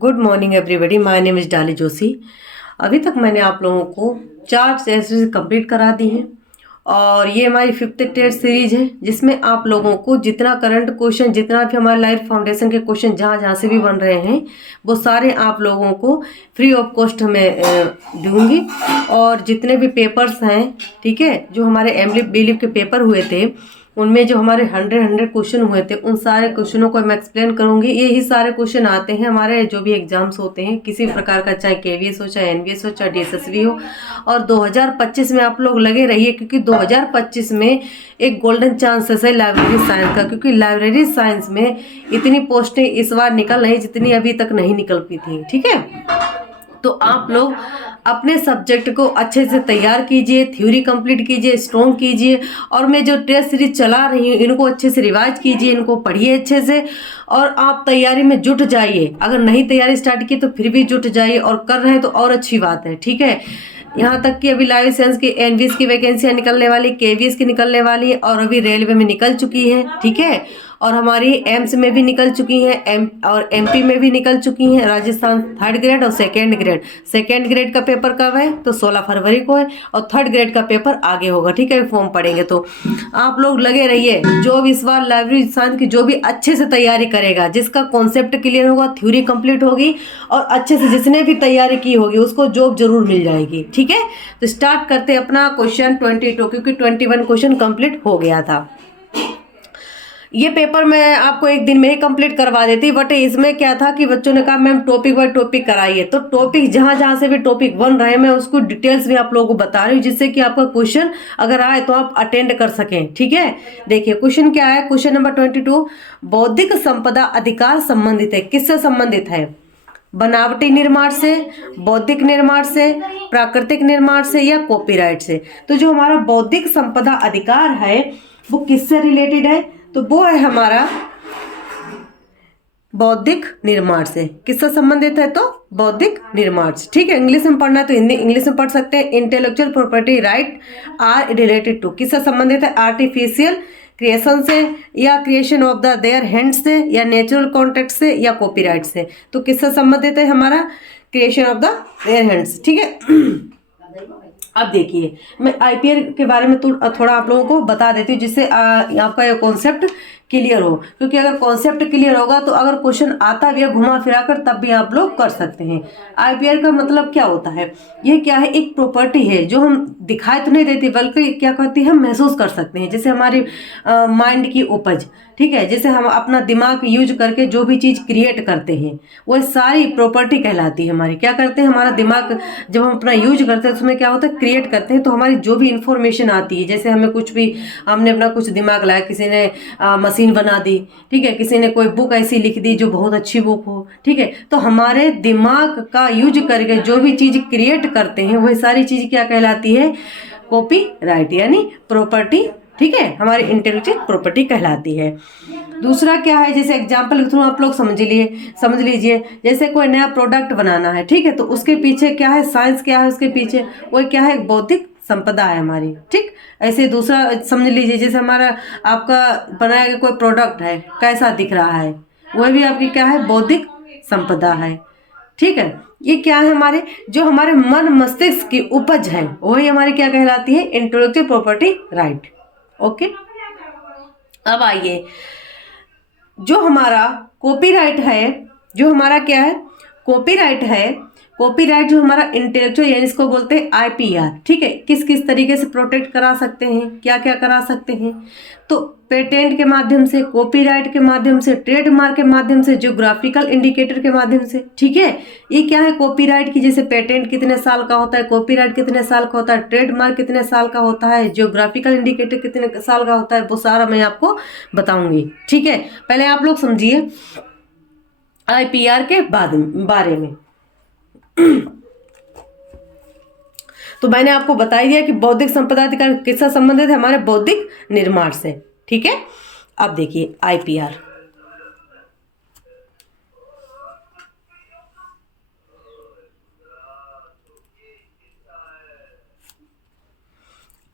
Good morning everybody, my name is डाली जोशी। अभी तक मैंने आप लोगों को 4 सेशंस कंप्लीट करा दी हैं और ये हमारी 5th टेस्ट सीरीज है, जिसमें आप लोगों को जितना करंट क्वेश्चन, जितना भी हमारे लाइफ फाउंडेशन के क्वेश्चन जहाँ जहाँ से भी बन रहे हैं, वो सारे आप लोगों को फ्री ऑफ कॉस्ट में दूंगी। और जितने भी पेपर्स हैं, ठीक है, जो हमारे एमलिप बीलिप के पेपर हुए थे, उनमें जो हमारे 100 क्वेश्चन हुए थे, उन सारे क्वेश्चनों को मैं एक्सप्लेन करूंगी। ये ही सारे क्वेश्चन आते हैं हमारे जो भी एग्जाम्स होते हैं किसी प्रकार का, चाहे केवीएस हो, चाहे एनवीएस हो, चाहे डीएसएसबी हो। और 2025 में आप लोग लगे रहिए, क्योंकि 2025 में एक गोल्डन चांसेस है लाइब्रेरी साइंस का, क्योंकि लाइब्रेरी साइंस में इतनी पोस्टें इस बार निकल रही जितनी अभी तक नहीं निकल पाई थी। ठीक है, तो आप लोग अपने सब्जेक्ट को अच्छे से तैयार कीजिए, थ्योरी कंप्लीट कीजिए, स्ट्रॉन्ग कीजिए। और मैं जो टेस्ट सीरीज चला रही हूँ, इनको अच्छे से रिवाइज कीजिए, इनको पढ़िए अच्छे से, और आप तैयारी में जुट जाइए। अगर नहीं तैयारी स्टार्ट की तो फिर भी जुट जाइए, और कर रहे हैं तो और अच्छी बात है। ठीक है, यहाँ तक कि अभी लाइव साइंस की एनवीएस की वैकेंसियाँ निकलने वाली, केवीएस की निकलने वाली, और अभी रेलवे में निकल चुकी है। ठीक है, और हमारी एम्स में भी निकल चुकी हैं, और एमपी में भी निकल चुकी हैं। राजस्थान 3rd ग्रेड और 2nd ग्रेड। 2nd ग्रेड का पेपर कब है? तो 16 फरवरी को है, और 3rd ग्रेड का पेपर आगे होगा। ठीक है, फॉर्म पड़ेंगे। तो आप लोग लगे रहिए। जो भी इस बार लाइब्रेरी साइंस की जो भी अच्छे से तैयारी करेगा, जिसका कॉन्सेप्ट क्लियर होगा, थ्योरी कंप्लीट होगी, और अच्छे से जिसने भी तैयारी की होगी उसको जॉब जरूर मिल जाएगी। ठीक है, तो स्टार्ट करते अपना क्वेश्चन 22, क्योंकि 21 क्वेश्चन कंप्लीट हो गया था। ये पेपर मैं आपको एक दिन में ही कंप्लीट करवा देती, बट इसमें क्या था कि बच्चों ने कहा मैम टॉपिक बाय टॉपिक कराइए। तो टॉपिक जहां जहां से भी टॉपिक बन रहे हैं, मैं उसको डिटेल्स भी आप लोगों को बता रही हूँ, जिससे कि आपका क्वेश्चन अगर आए तो आप अटेंड कर सकें। ठीक है, देखिए क्वेश्चन क्या है। क्वेश्चन नंबर 22, बौद्धिक संपदा अधिकार संबंधित है। किससे संबंधित है? बनावटी निर्माण से, बौद्धिक निर्माण से, प्राकृतिक निर्माण से, या कॉपीराइट से। तो जो हमारा बौद्धिक संपदा अधिकार है वो किससे रिलेटेड है? तो वो है हमारा बौद्धिक निर्माण से। किससे संबंधित है? तो बौद्धिक निर्माण से। ठीक है, इंग्लिश में पढ़ना है तो हिंदी इंग्लिश में पढ़ सकते हैं। Intellectual property right are related to, किससे संबंधित है? आर्टिफिशियल क्रिएशन से, या creation of the their hand से, या नेचुरल कॉन्टेक्ट से, या कॉपीराइट से। तो किससे संबंधित है? हमारा creation of the their hands. ठीक है, अब देखिए मैं आईपीआर के बारे में थोड़ा आप लोगों को बता देती हूँ, जिससे आपका ये कॉन्सेप्ट क्लियर हो। क्योंकि अगर कॉन्सेप्ट क्लियर होगा तो अगर क्वेश्चन आता भी है घुमा फिरा कर, तब भी आप लोग कर सकते हैं। आईपीआर का मतलब क्या होता है? ये क्या है? एक प्रॉपर्टी है जो हम दिखाई तो नहीं देती, बल्कि क्या कहती है, हम महसूस कर सकते हैं। जैसे हमारी माइंड की उपज। ठीक है, जैसे हम अपना दिमाग यूज करके जो भी चीज क्रिएट करते हैं, वो सारी प्रॉपर्टी कहलाती है हमारी। क्या करते हैं? हमारा दिमाग जब हम अपना यूज करते हैं, उसमें क्या होता है, क्रिएट करते हैं। तो हमारी जो भी इंफॉर्मेशन आती है, जैसे हमें कुछ भी, हमने अपना कुछ दिमाग लाया, किसी ने मशीन बना दी, ठीक है, किसी ने कोई बुक ऐसी लिख दी जो बहुत अच्छी बुक हो। ठीक है, तो हमारे दिमाग का यूज करके जो भी चीज क्रिएट करते हैं, वही सारी चीज क्या कहलाती है? कॉपीराइट, यानी प्रॉपर्टी। ठीक है, हमारी इंटेलेक्चुअल प्रॉपर्टी कहलाती है। दूसरा क्या है? जैसे एग्जाम्पल के थ्रू आप लोग समझ लीजिए। जैसे कोई नया प्रोडक्ट बनाना है, ठीक है, तो उसके पीछे क्या है? साइंस क्या है उसके पीछे? वो क्या है? बौद्धिक संपदा है हमारी। ठीक, ऐसे दूसरा समझ लीजिए, जैसे हमारा आपका बनाया गया कोई प्रोडक्ट है, कैसा दिख रहा है, वह भी आपकी क्या है? बौद्धिक संपदा है। ठीक है, ये क्या है? हमारे जो हमारे मन मस्तिष्क की उपज है, वही हमारी क्या कहलाती है? Intellectual property right. ओके, अब आइए, जो हमारा कॉपीराइट है, जो हमारा क्या है? कॉपीराइट है। कॉपीराइट जो हमारा इंटेलेक्चुअल, यानी इसको बोलते हैं आईपीआर। ठीक है, किस किस तरीके से प्रोटेक्ट करा सकते हैं, क्या क्या करा सकते हैं? तो पेटेंट के माध्यम से, कॉपीराइट के माध्यम से, ट्रेडमार्क के माध्यम से, ज्योग्राफिकल इंडिकेटर के माध्यम से। ठीक है, ये क्या है? कॉपीराइट की, जैसे पेटेंट कितने साल का होता है, कॉपीराइट कितने साल का होता है, ट्रेडमार्क कितने साल का होता है, ज्योग्राफिकल इंडिकेटर कितने साल का होता है, वो सारा मैं आपको बताऊंगी। ठीक है, पहले आप लोग समझिए आईपीआर के बारे में। तो मैंने आपको बता ही दिया कि बौद्धिक संपदा अधिकार किससे संबंधित है? हमारे बौद्धिक निर्माण से। ठीक है, अब देखिए आईपीआर।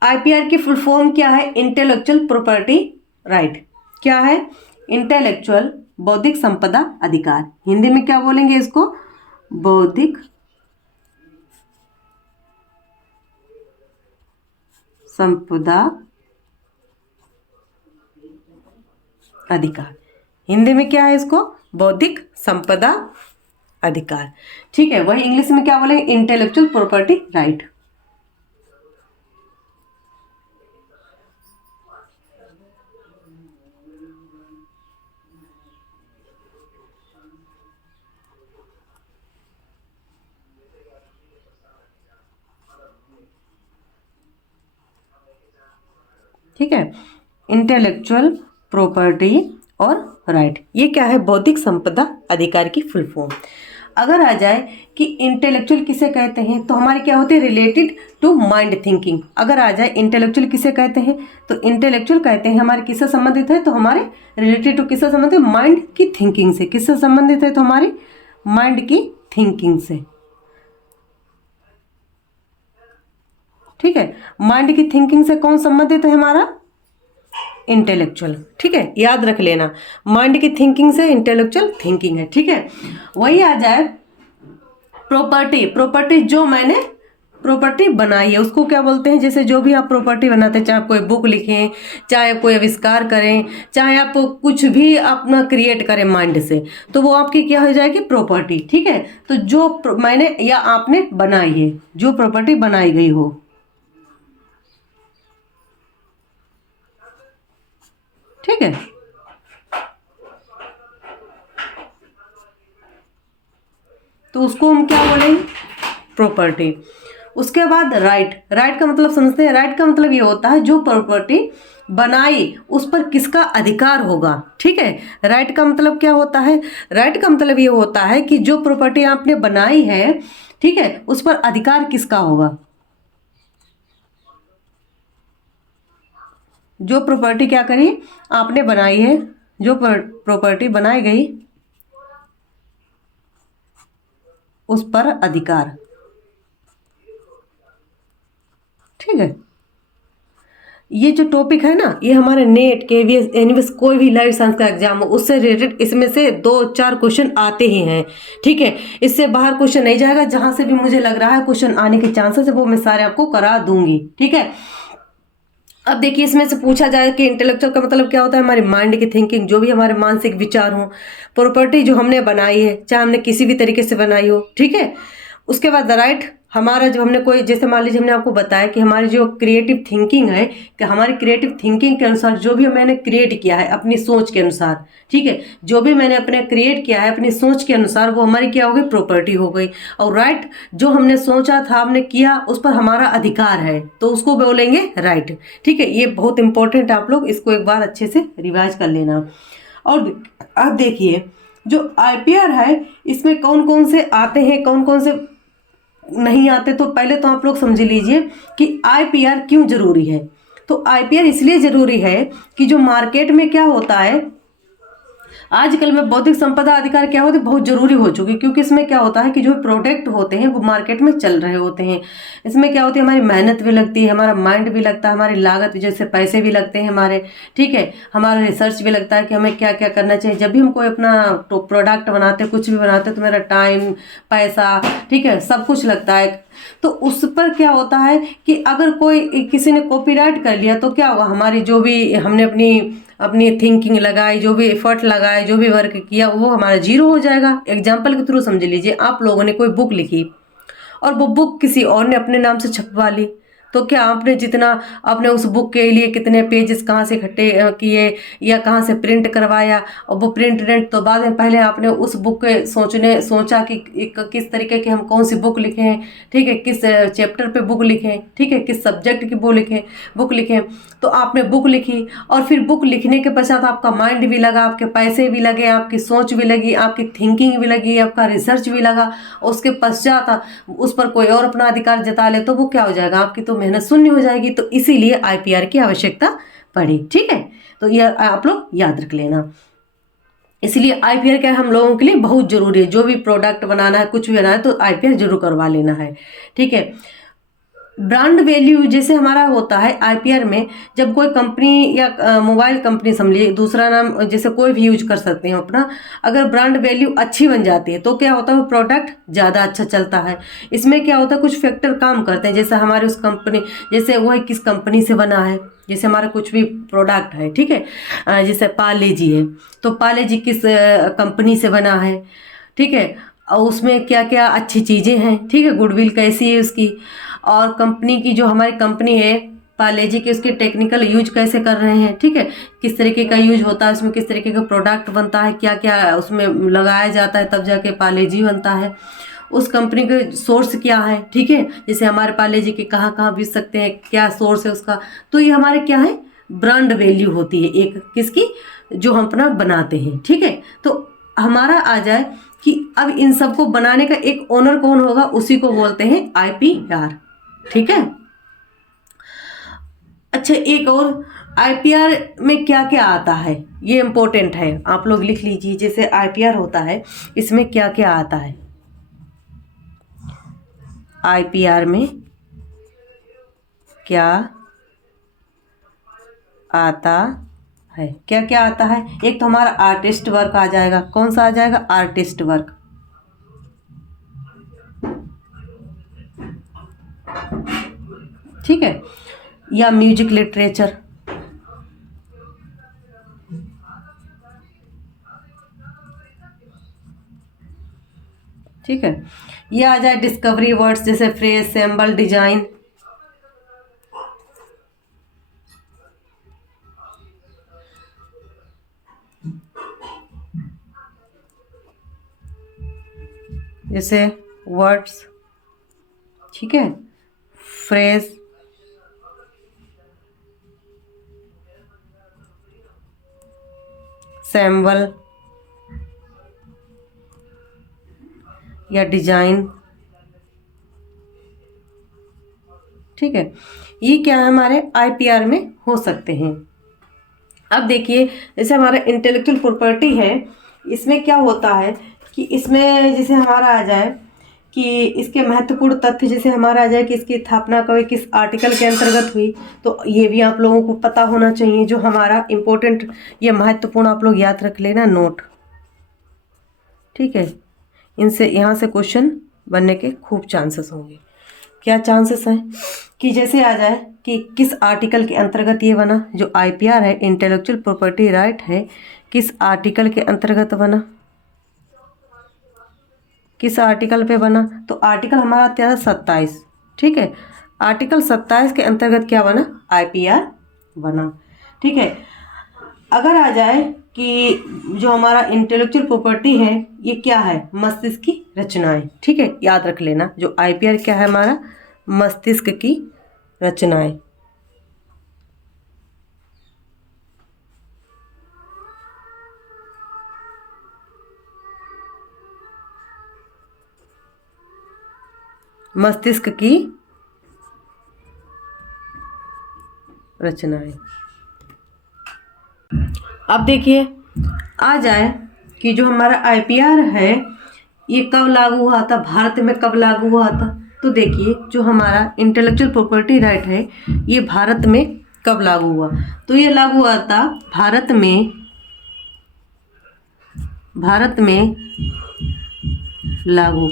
आईपीआर की फुल फॉर्म क्या है? Intellectual property right. क्या है? इंटेलेक्चुअल बौद्धिक संपदा अधिकार। हिंदी में क्या बोलेंगे इसको? बौद्धिक संपदा अधिकार। हिंदी में क्या है इसको? बौद्धिक संपदा अधिकार। ठीक है, वही इंग्लिश में क्या बोलेंगे? Intellectual property right. ठीक है, इंटेलेक्चुअल प्रॉपर्टी और राइट, ये क्या है? बौद्धिक संपदा अधिकार की फुल फॉर्म। अगर आ जाए कि इंटेलेक्चुअल किसे कहते हैं, तो हमारे क्या होते हैं? Related to mind thinking. अगर आ जाए इंटेलेक्चुअल किसे कहते हैं, तो इंटेलेक्चुअल कहते हैं हमारे किससे संबंधित है? तो हमारे रिलेटेड टू किससे संबंधित है? माइंड की थिंकिंग से। किससे संबंधित है? तो हमारी माइंड की थिंकिंग से। ठीक है, माइंड की थिंकिंग से कौन संबंधित है? हमारा इंटेलेक्चुअल। ठीक है, याद रख लेना, माइंड की थिंकिंग से इंटेलेक्चुअल थिंकिंग है। ठीक है, वही आ जाए प्रॉपर्टी। प्रॉपर्टी जो मैंने प्रॉपर्टी बनाई है उसको क्या बोलते हैं? जैसे जो भी आप प्रॉपर्टी बनाते हैं, चाहे कोई बुक लिखें, चाहे कोई आविष्कार करें, चाहे आप कुछ भी अपना क्रिएट करें माइंड से, तो वो आपकी क्या हो जाएगी? प्रॉपर्टी। ठीक है, तो जो मैंने या आपने बनाई है, जो प्रॉपर्टी बनाई गई हो। ठीक है, तो उसको हम क्या बोलेंगे? प्रॉपर्टी। उसके बाद राइट। राइट का मतलब समझते हैं? राइट का मतलब ये होता है जो प्रॉपर्टी बनाई उस पर किसका अधिकार होगा। ठीक है, राइट का मतलब क्या होता है? राइट का मतलब ये होता है कि जो प्रॉपर्टी आपने बनाई है, ठीक है, उस पर अधिकार किसका होगा। जो प्रॉपर्टी क्या करी आपने बनाई है, जो प्रॉपर्टी बनाई गई उस पर अधिकार। ठीक है, ये जो टॉपिक है ना, ये हमारे नेट केवीएस एनवीएस कोई भी लाइफ साइंस का एग्जाम हो उससे रिलेटेड इसमें से 2-4 क्वेश्चन आते ही हैं। ठीक है, इससे बाहर क्वेश्चन नहीं जाएगा। जहां से भी मुझे लग रहा है क्वेश्चन आने के चांसेस है वो मैं सारे आपको करा दूंगी। ठीक है, अब देखिए इसमें से पूछा जाए कि इंटेलेक्चुअल का मतलब क्या होता है? हमारी माइंड की थिंकिंग, जो भी हमारे मानसिक विचार हो। प्रॉपर्टी जो हमने बनाई है, चाहे हमने किसी भी तरीके से बनाई हो। ठीक है, उसके बाद राइट, हमारा जब हमने कोई, जैसे मान लीजिए हमने आपको बताया कि हमारी जो क्रिएटिव थिंकिंग है, कि हमारी क्रिएटिव थिंकिंग के अनुसार जो भी मैंने क्रिएट किया है अपनी सोच के अनुसार, ठीक है, जो भी मैंने अपने क्रिएट किया है अपनी सोच के अनुसार, वो हमारी क्या हो गई? प्रॉपर्टी हो गई। और राइट, जो हमने सोचा था, हमने किया, उस पर हमारा अधिकार है, तो उसको बोलेंगे राइट। ठीक है, ये बहुत इंपॉर्टेंट, आप लोग इसको एक बार अच्छे से रिवाइज कर लेना। और अब देखिए जो आईपीआर है इसमें कौन कौन से आते हैं, कौन कौन से नहीं आते। तो पहले तो आप लोग समझ लीजिए कि आईपीआर क्यों जरूरी है। तो आईपीआर इसलिए जरूरी है कि जो मार्केट में क्या होता है आजकल में, बौद्धिक संपदा अधिकार क्या होते हैं? बहुत जरूरी हो चुकी, क्योंकि इसमें क्या होता है कि जो प्रोडक्ट होते हैं वो मार्केट में चल रहे होते हैं। इसमें क्या होती है? हमारी मेहनत भी लगती है, हमारा माइंड भी लगता है, हमारी लागत जैसे पैसे भी लगते हैं हमारे। ठीक है, हमारा रिसर्च भी लगता है कि हमें क्या क्या करना चाहिए। जब भी हम कोई अपना प्रोडक्ट बनाते हैं, कुछ भी बनाते हैं, तो मेरा टाइम, पैसा, ठीक है, सब कुछ लगता है। तो उस पर क्या होता है कि अगर कोई किसी ने कॉपीराइट कर लिया तो क्या होगा? हमारी जो भी हमने अपनी अपनी थिंकिंग लगाई, जो भी एफर्ट लगाए, जो भी वर्क किया, वो हमारा जीरो हो जाएगा। एग्जाम्पल के थ्रू समझ लीजिए, आप लोगों ने कोई बुक लिखी और वो बुक किसी और ने अपने नाम से छपवा ली, तो क्या आपने जितना आपने उस बुक के लिए कितने पेजेस कहाँ से इकट्ठे किए या कहाँ से प्रिंट करवाया, और वो प्रिंट रेंट तो बाद में, पहले आपने उस बुक के सोचा कि किस तरीके की हम कौन सी बुक लिखें। ठीक है, किस चैप्टर पे बुक लिखें, ठीक है, किस सब्जेक्ट की बुक लिखें। तो आपने बुक लिखी और फिर बुक लिखने के पश्चात आपका माइंड भी लगा, आपके पैसे भी लगे, आपकी सोच भी लगी, आपकी थिंकिंग भी लगी, आपका रिसर्च भी लगा। उसके पश्चात उस पर कोई और अपना अधिकार जता ले तो वो क्या हो जाएगा? आपकी तो मेहनत शून्य हो जाएगी। तो इसीलिए आईपीआर की आवश्यकता पड़ी। ठीक है, तो यह आप लोग याद रख लेना। इसलिए आईपीआर क्या है हम लोगों के लिए बहुत जरूरी है। जो भी प्रोडक्ट बनाना है, कुछ भी बनाना है, तो आईपीआर जरूर करवा लेना है। ठीक है, ब्रांड वैल्यू जैसे हमारा होता है आईपीआर में, जब कोई कंपनी या मोबाइल कंपनी समझिए, दूसरा नाम जैसे कोई भी यूज कर सकते हैं अपना, अगर ब्रांड वैल्यू अच्छी बन जाती है तो क्या होता है, वो प्रोडक्ट ज़्यादा अच्छा चलता है। इसमें क्या होता है, कुछ फैक्टर काम करते हैं, जैसे हमारे उस कंपनी, जैसे वह किस कंपनी से बना है, जैसे हमारा कुछ भी प्रोडक्ट है, ठीक है, जैसे पार्ले जी है तो पार्ले जी किस कंपनी से बना है, ठीक है, और उसमें क्या क्या अच्छी चीज़ें हैं, ठीक है, गुडविल कैसी है उसकी, और कंपनी की जो हमारी कंपनी है पार्ले जी की, उसके टेक्निकल यूज कैसे कर रहे हैं, ठीक है, किस तरीके का यूज होता है उसमें, किस तरीके का प्रोडक्ट बनता है, क्या क्या उसमें लगाया जाता है तब जाके पार्ले जी बनता है, उस कंपनी के सोर्स क्या है, ठीक है, जैसे हमारे पार्ले जी के कहाँ कहाँ बेच सकते हैं, क्या सोर्स है उसका, तो ये हमारे क्या है, ब्रांड वैल्यू होती है एक किसकी, जो हम अपना बनाते हैं, ठीक है। तो हमारा आ जाए कि अब इन सबको बनाने का एक ओनर कौन होगा, उसी को बोलते हैं आईपीआर, ठीक है। अच्छा, एक और आईपीआर में क्या क्या आता है, ये इंपॉर्टेंट है, आप लोग लिख लीजिए। जैसे आईपीआर होता है, इसमें क्या क्या आता है, आईपीआर में क्या आता है, क्या क्या आता है। एक तो हमारा आर्टिस्ट वर्क आ जाएगा, कौन सा आ जाएगा, आर्टिस्ट वर्क, ठीक है, या म्यूजिक लिटरेचर, ठीक है, ये आ जाए डिस्कवरी वर्ड्स, जैसे फ्रेज, सैम्बल, डिजाइन, जैसे वर्ड्स, ठीक है, फ्रेज, सैम्बल या डिजाइन, ठीक है, ये क्या है, हमारे आईपीआर में हो सकते हैं। अब देखिए, जैसे हमारा इंटेलेक्चुअल प्रॉपर्टी है, इसमें क्या होता है कि इसमें जैसे हमारा आ जाए कि इसके महत्वपूर्ण तथ्य, जैसे हमारा आ जाए कि इसकी स्थापना कभी किस आर्टिकल के अंतर्गत हुई, तो ये भी आप लोगों को पता होना चाहिए। जो हमारा इम्पोर्टेंट, ये महत्वपूर्ण आप लोग याद रख लेना, नोट, ठीक है, इनसे यहाँ से क्वेश्चन बनने के खूब चांसेस होंगे। क्या चांसेस हैं कि जैसे आ जाए कि किस आर्टिकल के अंतर्गत ये बना, जो आईपीआर है, इंटेलेक्चुअल प्रॉपर्टी राइट है, किस आर्टिकल के अंतर्गत बना, किस आर्टिकल पे बना, तो आर्टिकल हमारा आता है 27, ठीक है, आर्टिकल 27 के अंतर्गत क्या बना, आईपीआर बना, ठीक है। अगर आ जाए कि जो हमारा इंटेलेक्चुअल प्रॉपर्टी है, ये क्या है, मस्तिष्क की रचनाएं, ठीक है, याद रख लेना, जो आईपीआर क्या है हमारा, मस्तिष्क की रचनाएं, मस्तिष्क की रचनाएं। अब देखिए, आ जाए कि जो हमारा आईपीआर है, ये कब लागू हुआ था, भारत में कब लागू हुआ था, तो देखिए, जो हमारा इंटेलेक्चुअल प्रॉपर्टी राइट है, ये भारत में कब लागू हुआ, तो ये लागू हुआ था भारत में लागू,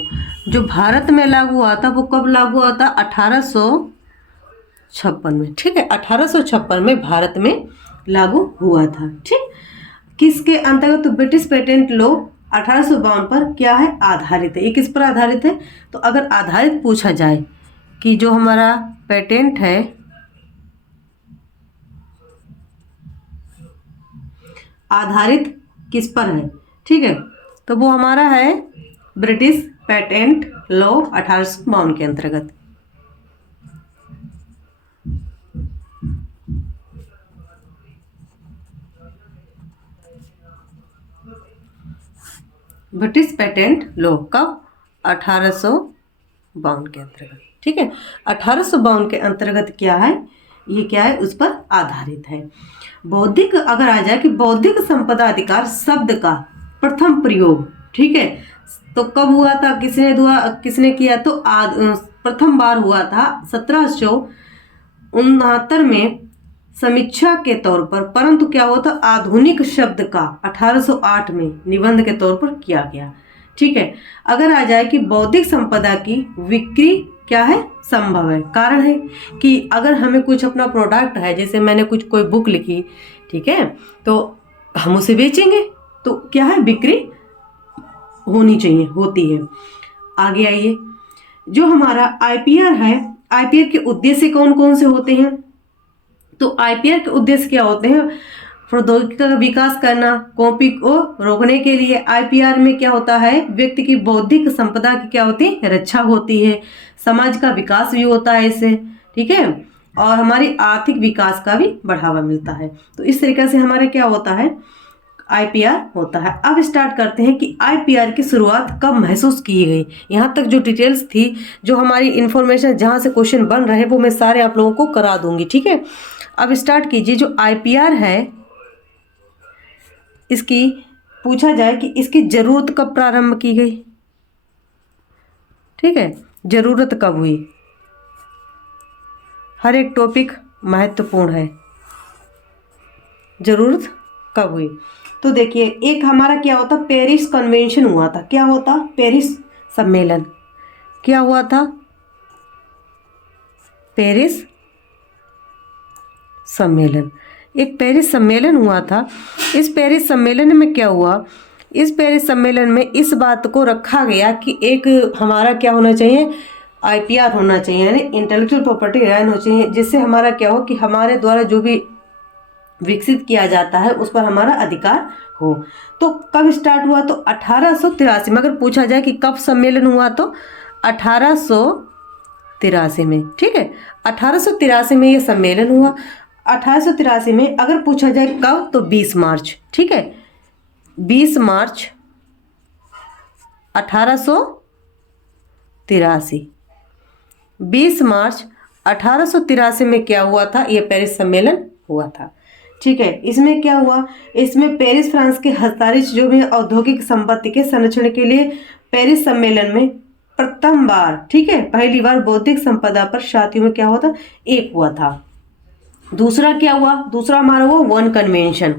जो भारत में लागू हुआ था वो कब लागू हुआ था, 1856 में, ठीक है, 1856 में भारत में लागू हुआ था, ठीक। किसके अंतर्गत, तो ब्रिटिश पेटेंट लॉ 1852 पर क्या है, आधारित है। ये किस पर आधारित है, तो अगर आधारित पूछा जाए कि जो हमारा पेटेंट है आधारित किस पर है, ठीक है, तो वो हमारा है ब्रिटिश पेटेंट लॉ 1852 के अंतर्गत। ब्रिटिश पेटेंट लॉ कब, 1852 के अंतर्गत, ठीक है, 1852 के अंतर्गत क्या है, ये क्या है, उस पर आधारित है। बौद्धिक, अगर आ जाए कि बौद्धिक संपदा अधिकार शब्द का प्रथम प्रयोग, ठीक है, तो कब हुआ था, किसने किया, तो प्रथम बार हुआ था 1769 में समीक्षा के तौर पर, परंतु क्या हुआ था आधुनिक शब्द का 1808 में निबंध के तौर पर किया गया। ठीक है, अगर आ जाए कि बौद्धिक संपदा की बिक्री क्या है, संभव है। कारण है कि अगर हमें कुछ अपना प्रोडक्ट है, जैसे मैंने कुछ कोई बुक लिखी, ठीक है, तो हम उसे बेचेंगे तो क्या है, बिक्री होनी चाहिए, होती है। आगे आइए, जो हमारा आईपीआर है, आईपीआर के उद्देश्य कौन कौन से होते हैं? तो आईपीआर के उद्देश्य क्या होते हैं? प्रौद्योगिकी का विकास करना, कॉपी को रोकने के लिए आईपीआर में क्या होता है, व्यक्ति की बौद्धिक संपदा की क्या होती है, रक्षा होती है। समाज का विकास भी होता है इससे, ठीक है, और हमारी आर्थिक विकास का भी बढ़ावा मिलता है। तो इस तरीके से हमारे क्या होता है, आईपीआर होता है। अब स्टार्ट करते हैं कि आईपीआर की शुरुआत कब महसूस की गई। यहाँ तक जो डिटेल्स थी, जो हमारी इंफॉर्मेशन, जहाँ से क्वेश्चन बन रहे वो मैं सारे आप लोगों को करा दूंगी। ठीक है, अब स्टार्ट कीजिए। जो आईपीआर है, इसकी पूछा जाए कि इसकी जरूरत कब प्रारंभ की गई। ठीक है, जरूरत कब हुई, हर एक टॉपिक महत्वपूर्ण है। जरूरत कब हुई, तो देखिए, एक हमारा क्या होता, पेरिस कन्वेंशन हुआ था। क्या होता, पेरिस सम्मेलन। क्या हुआ था, पेरिस सम्मेलन। एक पेरिस सम्मेलन हुआ था। इस पेरिस सम्मेलन में क्या हुआ, इस पेरिस सम्मेलन में इस बात को रखा गया कि एक हमारा क्या होना चाहिए, आईपीआर होना चाहिए, यानी इंटेलेक्चुअल प्रॉपर्टी राइट होना चाहिए, जिससे हमारा क्या हो कि हमारे द्वारा जो भी विकसित किया जाता है उस पर हमारा अधिकार हो। तो कब स्टार्ट हुआ, तो 1883 में। अगर पूछा जाए कि कब सम्मेलन हुआ, तो 1883 में। ठीक है, 1883 में ये सम्मेलन हुआ। 1883 में अगर पूछा जाए कब, तो 20 मार्च। ठीक है, 20 मार्च 1883। 20 मार्च 1883 में क्या हुआ था, ये पेरिस सम्मेलन हुआ था। ठीक है, इसमें क्या हुआ, इसमें पेरिस फ्रांस के हस्ताक्षर जो भी औद्योगिक संपत्ति के संरक्षण के लिए पेरिस सम्मेलन में प्रथम बार, ठीक है, पहली बार बौद्धिक संपदा पर साथियों में क्या हुआ था, एक हुआ था। दूसरा क्या हुआ, दूसरा हमारा हुआ वन कन्वेंशन।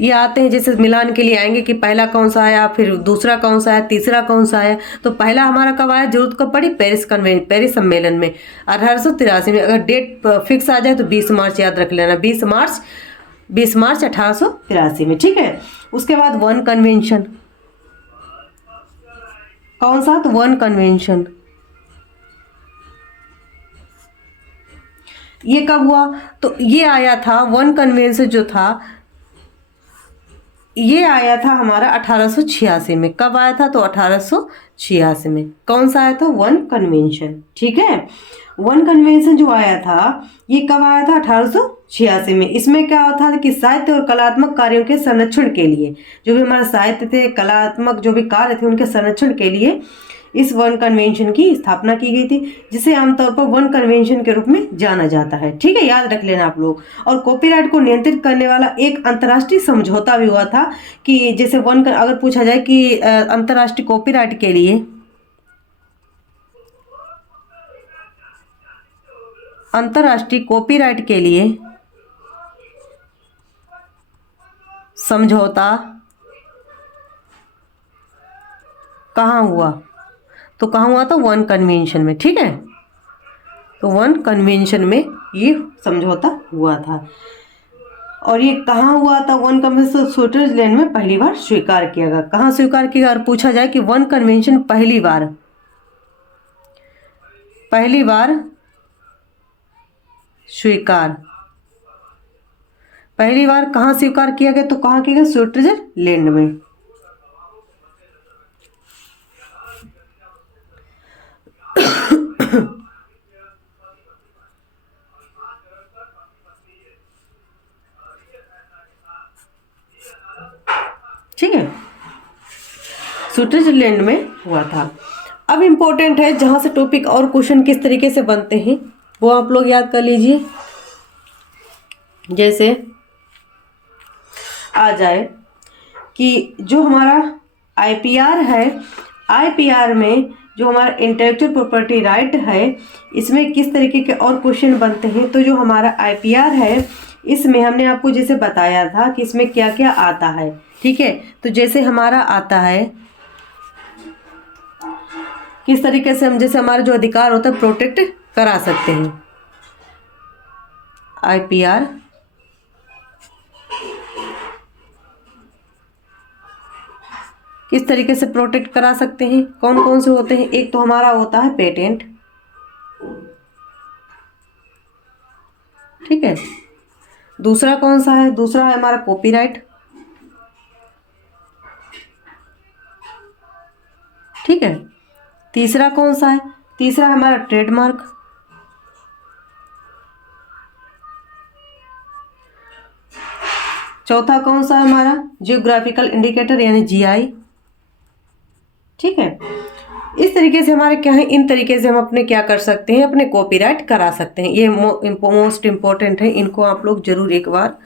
ये आते हैं जैसे मिलान के लिए आएंगे कि पहला कौन सा आया, फिर दूसरा कौन सा आया, तीसरा कौन सा आया। तो पहला हमारा कब आया, जरूरत कब पड़ी, पेरिस सम्मेलन में 1883 में। अगर डेट फिक्स आ जाए तो 20 मार्च याद रख लेना, 20 मार्च 1883 में। ठीक है, उसके बाद वन कन्वेंशन, कौन सा, तो वन कन्वेंशन। ये कब हुआ, तो ये आया था वन कन्वेंशन जो था, ये आया था हमारा 1886 में। कब आया था, तो 1886 में। कौन सा आया था, वन कन्वेंशन। ठीक है, वन कन्वेंशन जो आया था ये कब आया था, 1886 में। इसमें क्या होता था कि साहित्य और कलात्मक कार्यों के संरक्षण के लिए, जो भी हमारा साहित्य थे, कलात्मक जो भी कार्य थे, उनके संरक्षण के लिए इस वन कन्वेंशन की स्थापना की गई थी, जिसे आमतौर पर वन कन्वेंशन के रूप में जाना जाता है। ठीक है, याद रख लेना आप लोग। और कॉपीराइट को नियंत्रित करने वाला एक अंतर्राष्ट्रीय समझौता भी हुआ था कि जैसे अगर पूछा जाए कि अंतर्राष्ट्रीय कॉपीराइट के लिए, अंतर्राष्ट्रीय कॉपीराइट के लिए समझौता कहाँ हुआ, तो कहाँ हुआ था, वन कन्वेंशन में। ठीक है, तो वन कन्वेंशन में ये समझौता हुआ था। और ये कहाँ हुआ था, वन कन्वेंशन स्विट्जरलैंड में पहली बार स्वीकार किया गया। कहाँ स्वीकार किया गया, और पूछा जाए कि वन कन्वेंशन पहली बार स्वीकार, पहली बार कहाँ स्वीकार किया गया, तो कहाँ किया गया, स्विट्जरलैंड में। ठीक है, स्विट्जरलैंड में हुआ था। अब इम्पोर्टेंट है, जहां से टॉपिक और क्वेश्चन किस तरीके से बनते हैं वो आप लोग याद कर लीजिए। जैसे आ जाए कि जो हमारा आईपीआर है, आईपीआर में जो हमारा इंटेलेक्चुअल प्रॉपर्टी राइट है, इसमें किस तरीके के और क्वेश्चन बनते हैं। तो जो हमारा आईपीआर है, इसमें हमने आपको जैसे बताया था कि इसमें क्या क्या आता है, ठीक है। तो जैसे हमारा आता है किस तरीके से हम जैसे हमारा जो अधिकार होता है प्रोटेक्ट करा सकते हैं। आईपीआर किस तरीके से प्रोटेक्ट करा सकते हैं, कौन कौन से होते हैं। एक तो हमारा होता है पेटेंट, ठीक है। दूसरा कौन सा है, दूसरा है हमारा कॉपीराइट, ठीक है। तीसरा कौन सा है, तीसरा है हमारा ट्रेडमार्क, चौथा कौन सा है हमारा जियोग्राफिकल इंडिकेटर यानी जीआई, ठीक है। इस तरीके से हमारे क्या है, इन तरीके से हम अपने क्या कर सकते हैं, अपने कॉपीराइट करा सकते हैं। ये मोस्ट इम्पोर्टेंट है, इनको आप लोग जरूर एक बार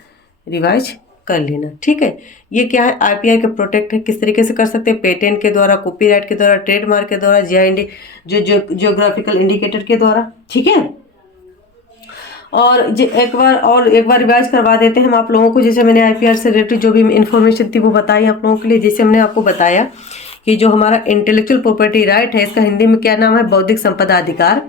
रिवाइज कर लेना, ठीक है। ये क्या है, आईपीआर के प्रोटेक्ट है, किस तरीके से कर सकते हैं, पेटेंट के द्वारा, कॉपीराइट के द्वारा, ट्रेडमार्क के द्वारा, जीआई जो जियोग्राफिकल इंडिकेटर के द्वारा, ठीक है। और एक बार रिवाइज करवा देते हैं हम आप लोगों को। जैसे मैंने आईपीआर से रिलेटेड जो भी इन्फॉर्मेशन थी वो बताई आप लोगों के लिए। जैसे हमने आपको बताया कि जो हमारा इंटेलेक्चुअल प्रॉपर्टी राइट है, इसका हिंदी में क्या नाम है, बौद्धिक संपदा अधिकार,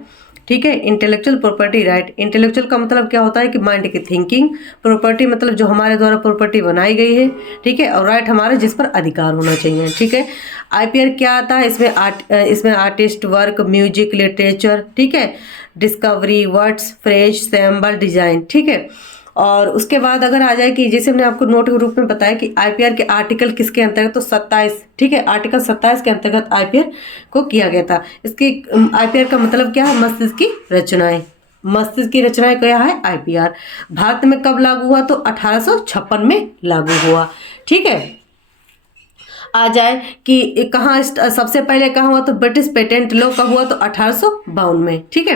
ठीक है। इंटेलेक्चुअल प्रॉपर्टी राइट, इंटेलेक्चुअल का मतलब क्या होता है कि माइंड की थिंकिंग, प्रॉपर्टी मतलब जो हमारे द्वारा प्रॉपर्टी बनाई गई है, ठीक है, और राइट हमारे जिस पर अधिकार होना चाहिए, ठीक है। आईपीआर क्या आता है, इसमें आर्टिस्ट वर्क, म्यूजिक, लिटरेचर, ठीक है, discovery, words, phrase, sample, design, ठीक है। और उसके बाद अगर आ जाए कि जैसे हमने आपको नोट के रूप में बताया कि आईपीआर के आर्टिकल किसके अंतर्गत, तो 27, ठीक है, आर्टिकल 27 के अंतर्गत आईपीआर को किया गया था। इसकी आईपीआर का मतलब क्या है, मस्तिष्क की रचनाएं, मस्तिष्क की रचनाएं क्या है, आईपीआर। भारत में कब लागू हुआ, तो 1856 में लागू हुआ, ठीक है। आ जाए कि कहाँ सबसे पहले कहाँ हुआ, तो ब्रिटिश पेटेंट लॉ का हुआ, तो 1852 में, ठीक है,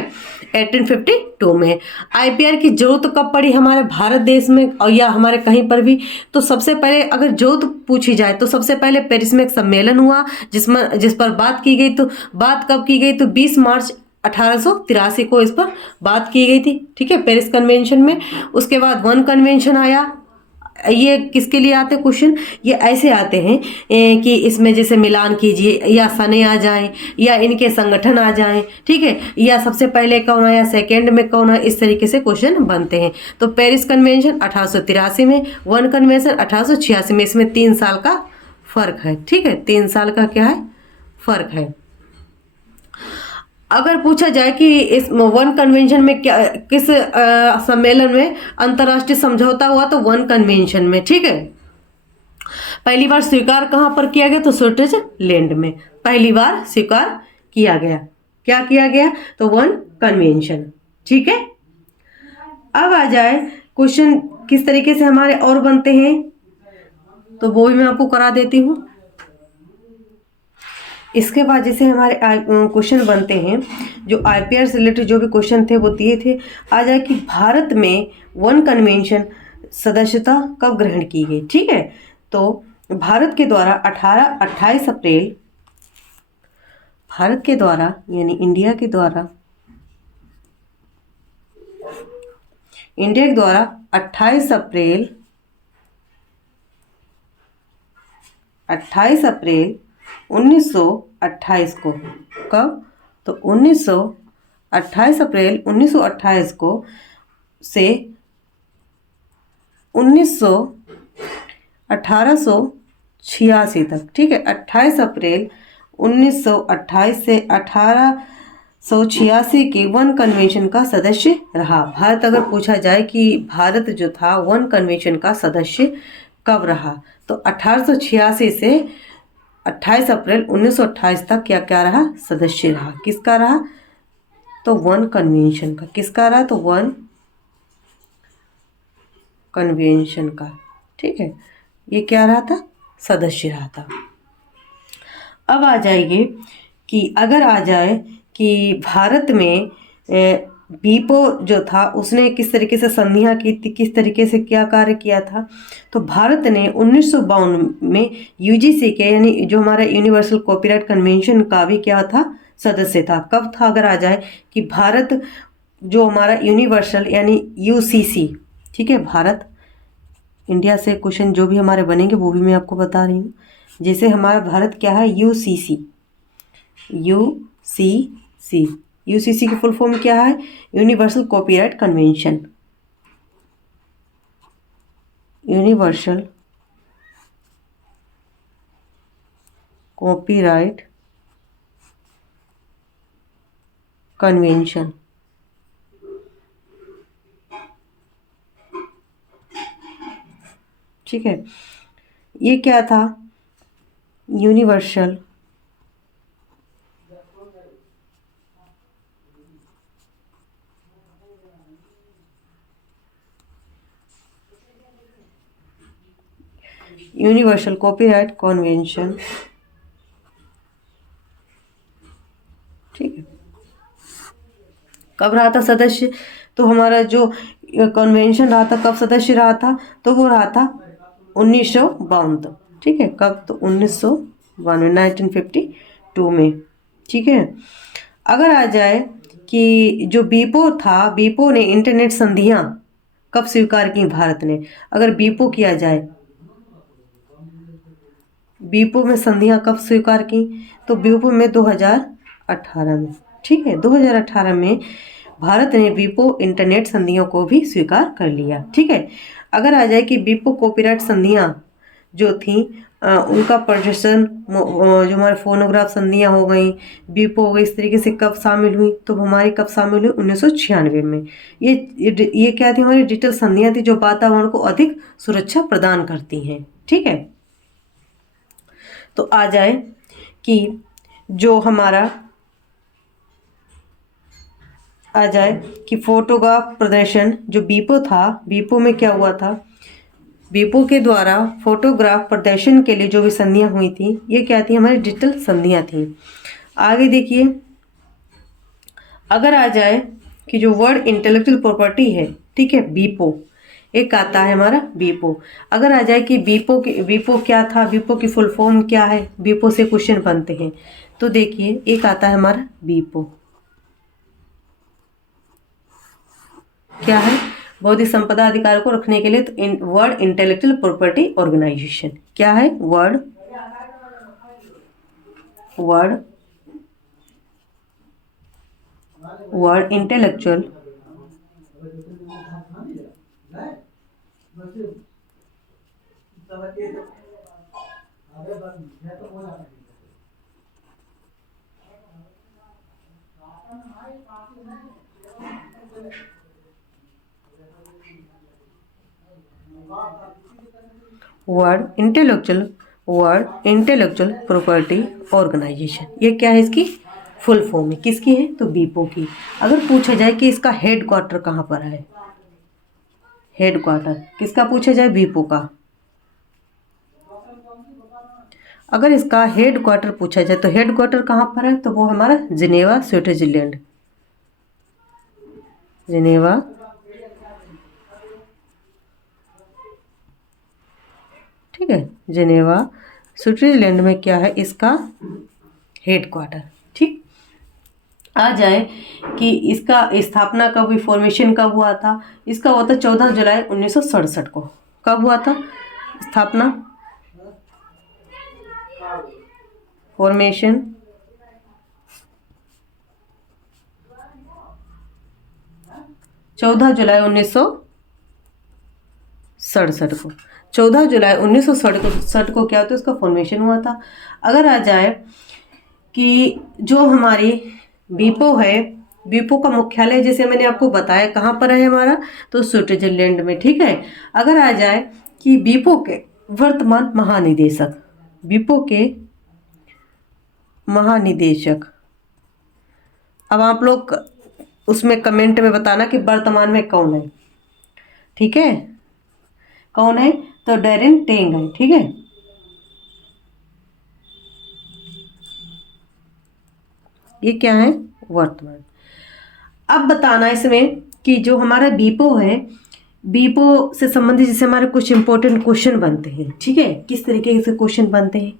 1852 में। आईपीआर की जरूरत कब पड़ी हमारे भारत देश में और या हमारे कहीं पर भी, तो सबसे पहले अगर जरूरत पूछी जाए तो सबसे पहले पेरिस में एक सम्मेलन हुआ जिस पर बात की गई। तो बात कब की गई, तो 20 मार्च 1883 को इस पर बात की गई थी, ठीक है, पेरिस कन्वेंशन में। उसके बाद वन कन्वेंशन आया। ये किसके लिए आते हैं क्वेश्चन, ये ऐसे आते हैं कि इसमें जैसे मिलान कीजिए, या सने आ जाएं, या इनके संगठन आ जाएं, ठीक है, या सबसे पहले कौन आया, सेकेंड में कौन है, इस तरीके से क्वेश्चन बनते हैं। तो पेरिस कन्वेंशन 1883 में, वन कन्वेंशन 1886 में, इसमें 3 साल का फर्क है, ठीक है, 3 साल का क्या है, फर्क है। अगर पूछा जाए कि इस वन कन्वेंशन में क्या, किस सम्मेलन में अंतर्राष्ट्रीय समझौता हुआ, तो वन कन्वेंशन में, ठीक है। पहली बार स्वीकार कहां पर किया गया, तो स्विट्जरलैंड में पहली बार स्वीकार किया गया। क्या किया गया, तो वन कन्वेंशन, ठीक है। अब आ जाए क्वेश्चन किस तरीके से हमारे और बनते हैं, तो वो भी मैं आपको करा देती हूँ। इसके बाद जैसे हमारे क्वेश्चन बनते हैं, जो आईपीआर से रिलेटेड जो भी क्वेश्चन थे वो दिए थे। आ जाए कि भारत में वन कन्वेंशन सदस्यता कब ग्रहण की गई, ठीक है। तो भारत के द्वारा 28 अप्रैल, भारत के द्वारा यानी इंडिया के द्वारा 28 अप्रैल 1928 को, कब, तो 28 अप्रैल 1928 को से 1886 तक, ठीक है, 28 अप्रैल 1928 से 1886 के वन कन्वेंशन का सदस्य रहा। भारत अगर पूछा जाए कि भारत जो था वन कन्वेंशन का सदस्य कब रहा, तो 1886 से 28 अप्रैल 1928 तक क्या क्या रहा, सदस्य रहा। किसका रहा, तो वन कन्वेंशन का। किसका रहा, तो वन कन्वेंशन का, ठीक है, ये क्या रहा था, सदस्य रहा था। अब आ जाएंगे कि अगर आ जाए कि भारत में बीपो जो था उसने किस तरीके से संधियां की थी, किस तरीके से क्या कार्य किया था। तो भारत ने 1952 में यूजीसी के यानी जो हमारा यूनिवर्सल कॉपीराइट कन्वेंशन का भी क्या था, सदस्य था। कब था अगर आ जाए कि भारत जो हमारा यूनिवर्सल यानी यूसीसी, ठीक है, भारत इंडिया से क्वेश्चन जो भी हमारे बनेंगे वो भी मैं आपको बता रही हूँ। जैसे हमारा भारत क्या है, यूसीसी, यूसीसी, यूसीसी की फुल फॉर्म क्या है, universal copyright convention, universal copyright convention. ठीक है, ये क्या था, यूनिवर्सल यूनिवर्सल कॉपीराइट कन्वेंशन। ठीक है, कब रहा था सदस्य, तो हमारा जो कन्वेंशन रहा था कब सदस्य रहा था, तो वो रहा था 1952 तक। ठीक है, कब, तो 1952, 1952 में। ठीक है, अगर आ जाए कि जो बीपो था, बीपो ने इंटरनेट संधियां कब स्वीकार की भारत ने, अगर बीपो किया जाए, बीपो में संधियां कब स्वीकार की, तो बीपो में 2018 में। ठीक है, 2018 में भारत ने वीपो इंटरनेट संधियों को भी स्वीकार कर लिया। ठीक है, अगर आ जाए कि वीपो कॉपीराइट संधियां जो थी उनका प्रदर्शन जो हमारे फोनोग्राफ संधियां हो गई, वीपो हो गई, इस तरीके से कब शामिल हुई, तो हमारी कब शामिल हुई, 1996 में। ये क्या थी, हमारी डिजिटल संधियां थी जो वातावरण को अधिक सुरक्षा प्रदान करती हैं। ठीक है, तो आ जाए कि जो हमारा आ जाए कि फोटोग्राफ प्रदर्शन जो बीपो था, बीपो में क्या हुआ था, बीपो के द्वारा फोटोग्राफ प्रदर्शन के लिए जो भी संधियां हुई थी, ये क्या थी, हमारी डिजिटल संधियां थी। आगे देखिए, अगर आ जाए कि जो वर्ड इंटेलेक्चुअल प्रॉपर्टी है, ठीक है, बीपो, एक आता है हमारा बीपो। अगर आ जाए कि बीपो क्या था, बीपो की फुल फॉर्म क्या है, बीपो से क्वेश्चन बनते हैं, तो देखिए एक आता है हमारा बीपो, क्या है, बौद्धिक संपदा अधिकार को रखने के लिए, तो वर्ड इंटेलेक्चुअल प्रॉपर्टी ऑर्गेनाइजेशन, क्या है, world world world intellectual world intellectual property organization, ये क्या है, इसकी फुल फॉर्म है, किसकी है, तो बीपो की। अगर पूछा जाए कि इसका हेड क्वार्टर कहाँ पर है, हेड क्वार्टर किसका पूछा जाए, बीपो का। अगर इसका हेड क्वार्टर पूछा जाए तो हेड क्वार्टर कहाँ पर है, तो वो हमारा जिनेवा स्विट्जरलैंड, जिनेवा ठीक है, जिनेवा स्विट्जरलैंड में क्या है, इसका हेड क्वार्टर। ठीक, आ जाए कि इसका स्थापना कब हुई, फॉर्मेशन कब हुआ था, इसका हुआ था 14 जुलाई 1967 को। कब हुआ था स्थापना, फॉर्मेशन 14 जुलाई 1967 को, 14 जुलाई 1967 को क्या होता है, उसका फॉर्मेशन हुआ था। अगर आ जाए कि जो हमारी बीपो है, बीपो का मुख्यालय जैसे मैंने आपको बताया कहाँ पर है हमारा, तो स्विट्जरलैंड में। ठीक है, अगर आ जाए कि बीपो के वर्तमान महानिदेशक, बीपो के महानिदेशक, अब आप लोग उसमें कमेंट में बताना कि वर्तमान में कौन है। ठीक है, कौन है, तो डेरेन टेंग है। ठीक है, ये क्या है, वर्तमान। अब बताना इसमें कि जो हमारा बीपो है, बीपो से संबंधित जैसे हमारे कुछ इंपॉर्टेंट क्वेश्चन बनते हैं, ठीक है, किस तरीके से क्वेश्चन बनते हैं।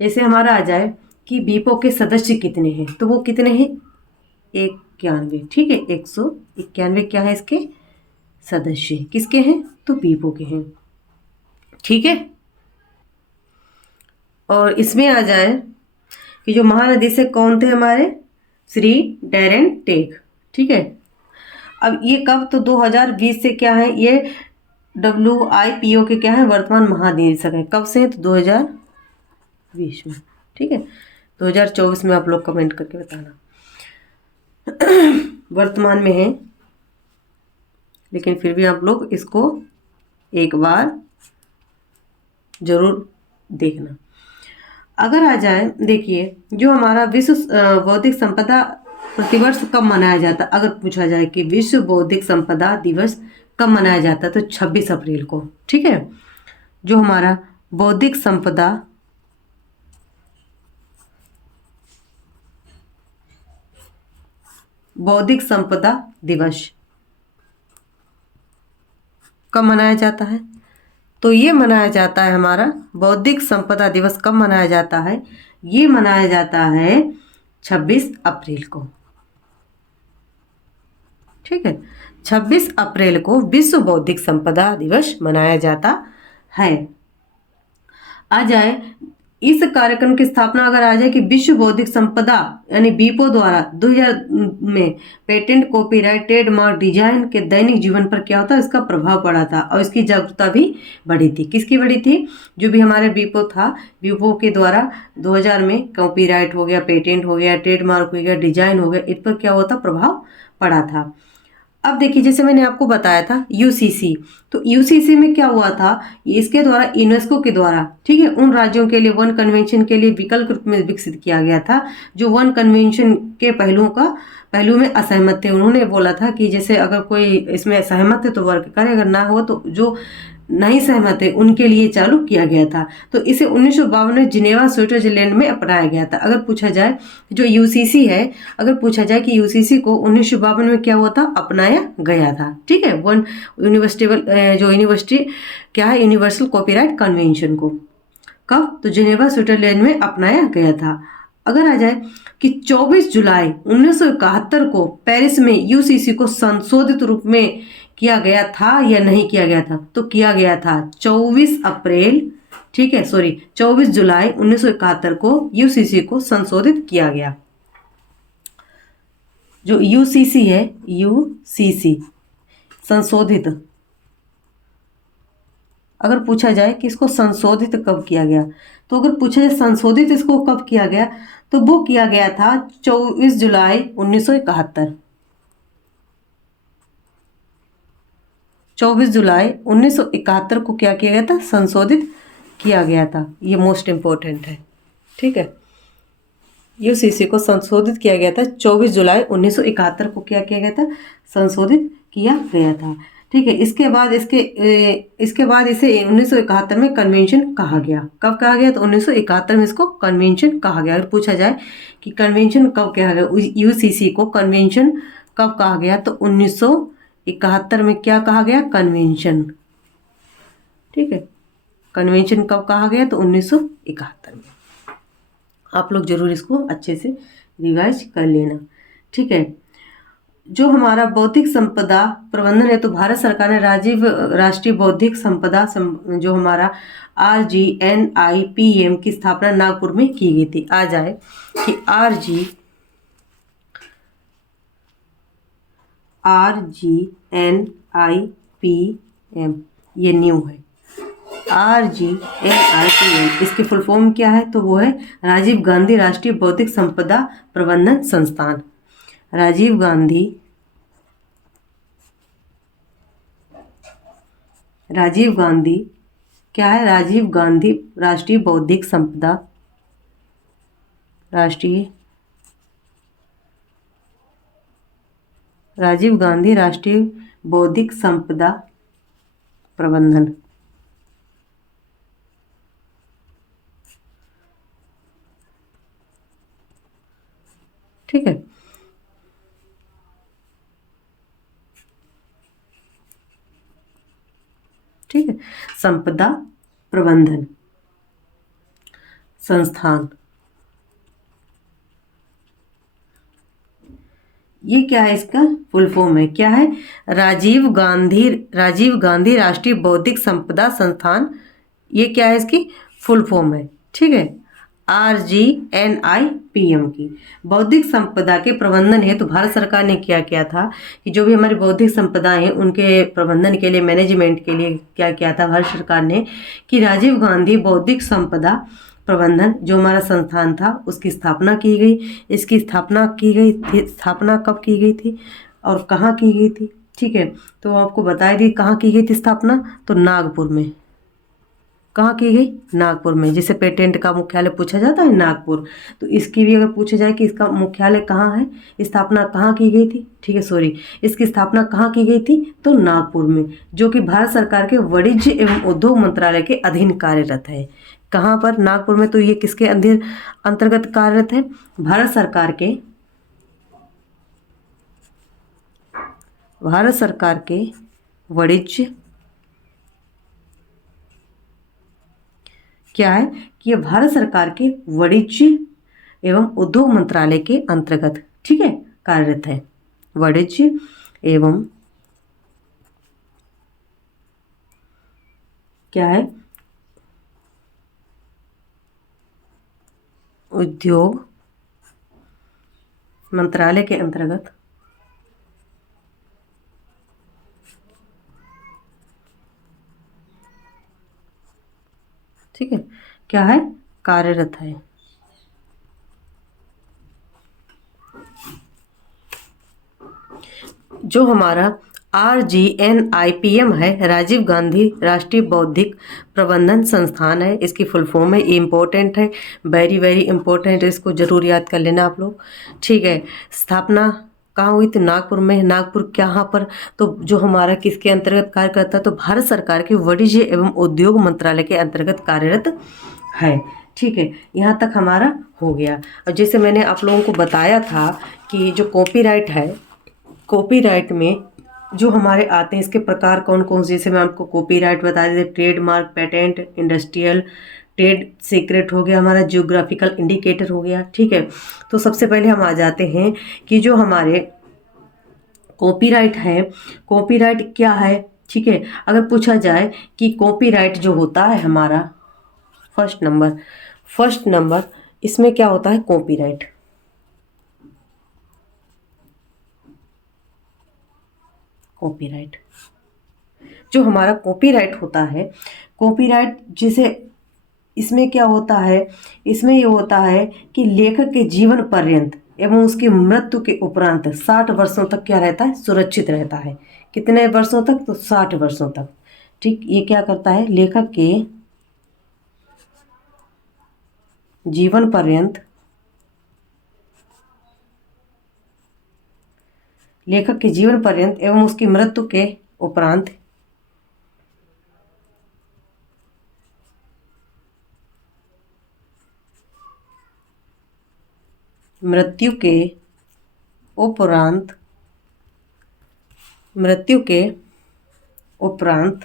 जैसे हमारा आ जाए कि बीपो के सदस्य कितने हैं, तो वो कितने हैं, 91, ठीक है, 191 क्या है इसके सदस्य, किसके हैं, तो बीपो के हैं, ठीक है। और इसमें आ जाए कि जो महानिदेशक कौन थे हमारे, श्री डैरेन टेक, ठीक है। अब ये कब, तो 2020 से क्या है, ये WIPO के क्या है, वर्तमान महानिदेशक है। कब से है, तो 2020 में, ठीक है। 2024 में आप लोग कमेंट करके बताना। वर्तमान में है, लेकिन फिर भी आप लोग इसको एक बार जरूर देखना। अगर आ जाए, देखिए जो हमारा विश्व बौद्धिक संपदा प्रतिवर्ष कब मनाया जाता, अगर पूछा जाए कि विश्व बौद्धिक संपदा दिवस कब मनाया जाता, तो 26 अप्रैल को, ठीक है। जो हमारा बौद्धिक संपदा दिवस कब मनाया जाता है, तो ये मनाया जाता है हमारा बौद्धिक संपदा दिवस कब मनाया जाता है, ये मनाया जाता है 26 अप्रैल को, ठीक है। 26 अप्रैल को विश्व बौद्धिक संपदा दिवस मनाया जाता है। आ जाए इस कार्यक्रम की स्थापना अगर आ जाए कि विश्व बौद्धिक संपदा यानी बीपो द्वारा 2000 में पेटेंट, कॉपीराइट, ट्रेडमार्क, डिजाइन के दैनिक जीवन पर क्या होता है, इसका प्रभाव पड़ा था और इसकी जागरूकता भी बढ़ी थी। किसकी बढ़ी थी, जो भी हमारे बीपो था, बीपो के द्वारा 2000 में कॉपीराइट हो गया, पेटेंट हो गया, ट्रेडमार्क हो गया, डिजाइन हो गया, इन पर क्या होता प्रभाव पड़ा था। अब देखिए जैसे मैंने आपको बताया था यूसीसी, तो यूसीसी में क्या हुआ था, इसके द्वारा यूनेस्को के द्वारा, ठीक है, उन राज्यों के लिए वन कन्वेंशन के लिए विकल्प रूप में विकसित किया गया था जो वन कन्वेंशन के पहलू में असहमत थे। उन्होंने बोला था कि जैसे अगर कोई इसमें सहमत है तो वर्क करे, अगर ना हो तो जो नहीं सहमत है उनके लिए चालू किया गया था। तो इसे 1952 में जिनेवा स्विट्जरलैंड में अपनाया गया था। अगर पूछा जाए जो यूसीसी है, अगर पूछा जाए कि यूसीसी को 1952 में क्या हुआ था, अपनाया गया था, ठीक है, वन यूनिवर्सिटी क्या है, यूनिवर्सल कॉपीराइट कन्वेंशन को कब, तो जिनेवा स्विट्जरलैंड में अपनाया गया था। अगर आ जाए कि 24 जुलाई 1971 को पेरिस में यूसीसी को संशोधित रूप में किया गया था या नहीं किया गया था, तो किया गया था 24 अप्रैल, ठीक है, सॉरी 24 जुलाई 1971 को यूसीसी को संशोधित किया गया। जो यूसीसी है, यूसीसी संशोधित, अगर पूछा जाए कि इसको संशोधित कब किया गया, तो अगर पूछा जाए संशोधित इसको कब किया गया, तो वो किया गया था 24 जुलाई 1971। 24 जुलाई 1971 को क्या किया गया था, संशोधित किया गया था। ये मोस्ट इंपॉर्टेंट है, ठीक है। यूसीसी को संशोधित किया गया था 24 जुलाई 1971 को, क्या किया गया था, संशोधित किया गया था, ठीक है। इसके बाद इसे 1971 में कन्वेंशन कहा गया। कब कहा गया, तो 1971 में इसको कन्वेंशन कहा गया। अगर पूछा जाए कि कन्वेंशन कब कहा गया, यूसीसी को कन्वेंशन कब कहा गया, तो 1971 में क्या कहा गया, कन्वेंशन, ठीक है। कन्वेंशन कब कहा गया, तो 1971 में। आप लोग जरूर इसको अच्छे से रिवाइज कर लेना, ठीक है। जो हमारा बौद्धिक संपदा प्रबंधन है, तो भारत सरकार ने राष्ट्रीय बौद्धिक संपदा जो हमारा RGNIPM की स्थापना नागपुर में की गई थी। आ जाए कि RGNIPM ये न्यू है। RGNIPM इसकी फुल फॉर्म क्या है, तो वो है राजीव गांधी राष्ट्रीय बौद्धिक संपदा प्रबंधन संस्थान। राजीव गांधी क्या है, राजीव गांधी राष्ट्रीय बौद्धिक संपदा राजीव गांधी राष्ट्रीय बौद्धिक संपदा प्रबंधन, ठीक है। संपदा प्रबंधन संस्थान। ये क्या है, इसका फुल फॉर्म है, क्या है, राजीव गांधी राष्ट्रीय बौद्धिक संपदा संस्थान। ये क्या है, इसकी फुल फॉर्म है, ठीक है, RGNIPM की। बौद्धिक संपदा के प्रबंधन हेतु तो भारत सरकार ने क्या किया था कि जो भी हमारी बौद्धिक संपदा है उनके प्रबंधन के लिए, मैनेजमेंट के लिए क्या किया था भारत सरकार ने कि राजीव गांधी बौद्धिक संपदा प्रबंधन जो हमारा संस्थान था उसकी स्थापना की गई। इसकी स्थापना की गई थी, स्थापना कब की गई थी और कहाँ की गई थी, ठीक है, तो आपको बताया दी कहाँ की गई थी स्थापना, तो नागपुर में। कहाँ की गई, नागपुर में। जैसे पेटेंट का मुख्यालय पूछा जाता है नागपुर, तो इसकी भी अगर पूछा जाए कि इसका मुख्यालय कहाँ है, स्थापना कहाँ की गई थी, ठीक है, सॉरी, इसकी स्थापना कहाँ की गई थी, तो नागपुर में, जो कि भारत सरकार के वाणिज्य एवं उद्योग मंत्रालय के अधीन कार्यरत है। कहाँ पर, नागपुर में। तो ये किसके अंतर्गत कार्यरत है, भारत सरकार के वाणिज्य, क्या है कि ये भारत सरकार के वाणिज्य एवं उद्योग मंत्रालय के अंतर्गत, ठीक है, कार्यरत है। वाणिज्य एवं क्या है, उद्योग मंत्रालय के अंतर्गत, ठीक है, क्या है, कार्यरत है। जो हमारा RGNIPM है, राजीव गांधी राष्ट्रीय बौद्धिक प्रबंधन संस्थान है, इसकी फुल फॉर्म है। ये इम्पोर्टेंट है, वेरी वेरी इंपॉर्टेंट है, इसको जरूर याद कर लेना आप लोग, ठीक है। स्थापना कहाँ हुई थी, नागपुर में। नागपुर कहाँ पर, तो जो हमारा किसके अंतर्गत कार्य करता है, तो भारत सरकार के वाणिज्य एवं उद्योग मंत्रालय के अंतर्गत कार्यरत है, ठीक है। यहाँ तक हमारा हो गया। और जैसे मैंने आप लोगों को बताया था कि जो कॉपीराइट है, कॉपीराइट में जो हमारे आते हैं इसके प्रकार कौन कौन से, जैसे मैं आपको कॉपीराइट बता देते, trademark, patent, industrial, trade secret हो गया, हमारा जियोग्राफिकल इंडिकेटर हो गया, ठीक है। तो सबसे पहले हम आ जाते हैं कि जो हमारे कॉपीराइट है, कॉपीराइट क्या है, ठीक है। अगर पूछा जाए कि कॉपीराइट जो होता है हमारा, फर्स्ट नंबर इसमें क्या होता है, कॉपीराइट, कॉपीराइट जो हमारा कॉपीराइट होता है, कॉपीराइट जिसे, इसमें क्या होता है, इसमें ये होता है कि लेखक के जीवन पर्यंत एवं उसकी मृत्यु के उपरांत 60 वर्षों तक क्या रहता है, सुरक्षित रहता है। कितने वर्षों तक, तो 60 वर्षों तक, ठीक। ये क्या करता है, लेखक के जीवन पर्यंत, लेखक के जीवन पर्यंत एवं उसकी मृत्यु के उपरांत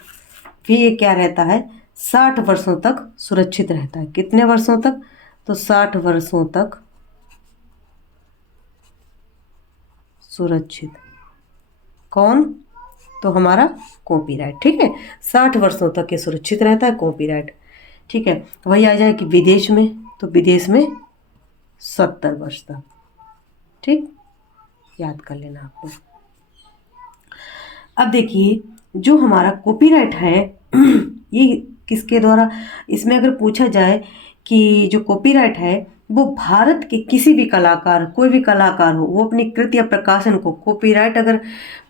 भी ये क्या रहता है, 60 वर्षों तक सुरक्षित रहता है। कितने वर्षों तक, तो 60 वर्षों तक सुरक्षित। कौन, तो हमारा कॉपीराइट, ठीक है। 60 वर्षों तक ये सुरक्षित रहता है कॉपीराइट, ठीक है। वही आ जाए कि विदेश में, तो विदेश में 70 वर्ष तक, ठीक, याद कर लेना आपको। अब देखिए जो हमारा कॉपीराइट है ये किसके द्वारा, इसमें अगर पूछा जाए कि जो कॉपीराइट है वो भारत के किसी भी कलाकार, कोई भी कलाकार हो, वो अपनी कृति या प्रकाशन को, कॉपीराइट अगर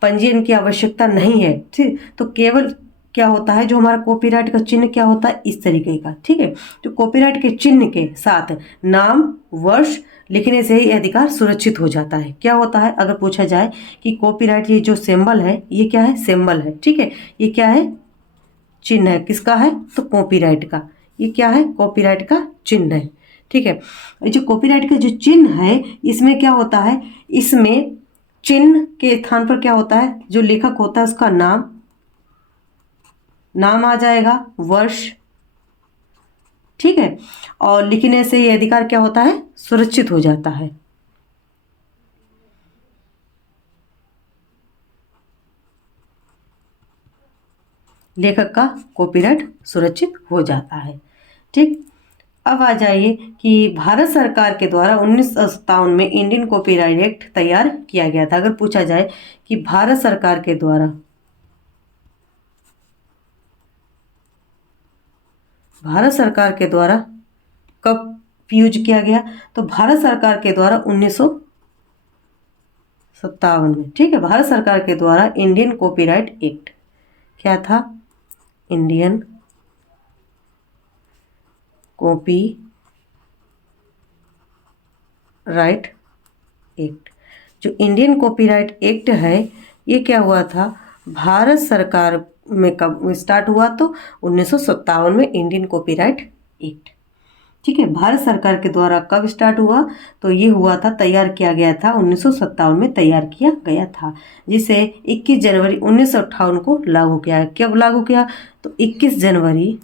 पंजीयन की आवश्यकता नहीं है, ठीक, तो केवल क्या होता है, जो हमारा कॉपीराइट का चिन्ह क्या होता है, इस तरीके का, ठीक है। तो कॉपीराइट के चिन्ह के साथ नाम, वर्ष लिखने से ही अधिकार सुरक्षित हो जाता है। क्या होता है, अगर पूछा जाए कि कॉपीराइट, ये जो सिंबल है ये क्या है, सिंबल है, ठीक है। ये क्या है, चिन्ह है, किसका है, तो कॉपीराइट का। ये क्या है, कॉपीराइट का चिन्ह है, ठीक है। जो कॉपीराइट का जो चिन्ह है, इसमें क्या होता है, इसमें चिन्ह के स्थान पर क्या होता है, जो लेखक होता है उसका नाम, नाम आ जाएगा, वर्ष, ठीक है। और लिखने से ये अधिकार क्या होता है, सुरक्षित हो जाता है। लेखक का कॉपीराइट सुरक्षित हो जाता है, ठीक। अब आ जाइए कि भारत सरकार के द्वारा 1957 में इंडियन कॉपीराइट एक्ट तैयार किया गया था। अगर पूछा जाए कि भारत सरकार के द्वारा कब यूज किया गया, तो भारत सरकार के द्वारा 1957 में, ठीक है। भारत सरकार के द्वारा इंडियन कॉपीराइट एक्ट क्या था, इंडियन कॉपीराइट एक्ट। जो इंडियन कॉपीराइट एक्ट है ये क्या हुआ था, भारत सरकार में कब स्टार्ट हुआ, तो 1957 में इंडियन कॉपीराइट एक्ट, ठीक है। भारत सरकार के द्वारा कब स्टार्ट हुआ, तो ये हुआ था, तैयार किया गया था 1957 में तैयार किया गया था, जिसे 21 जनवरी 1958 को लागू किया। कब लागू किया, तो 21 जनवरी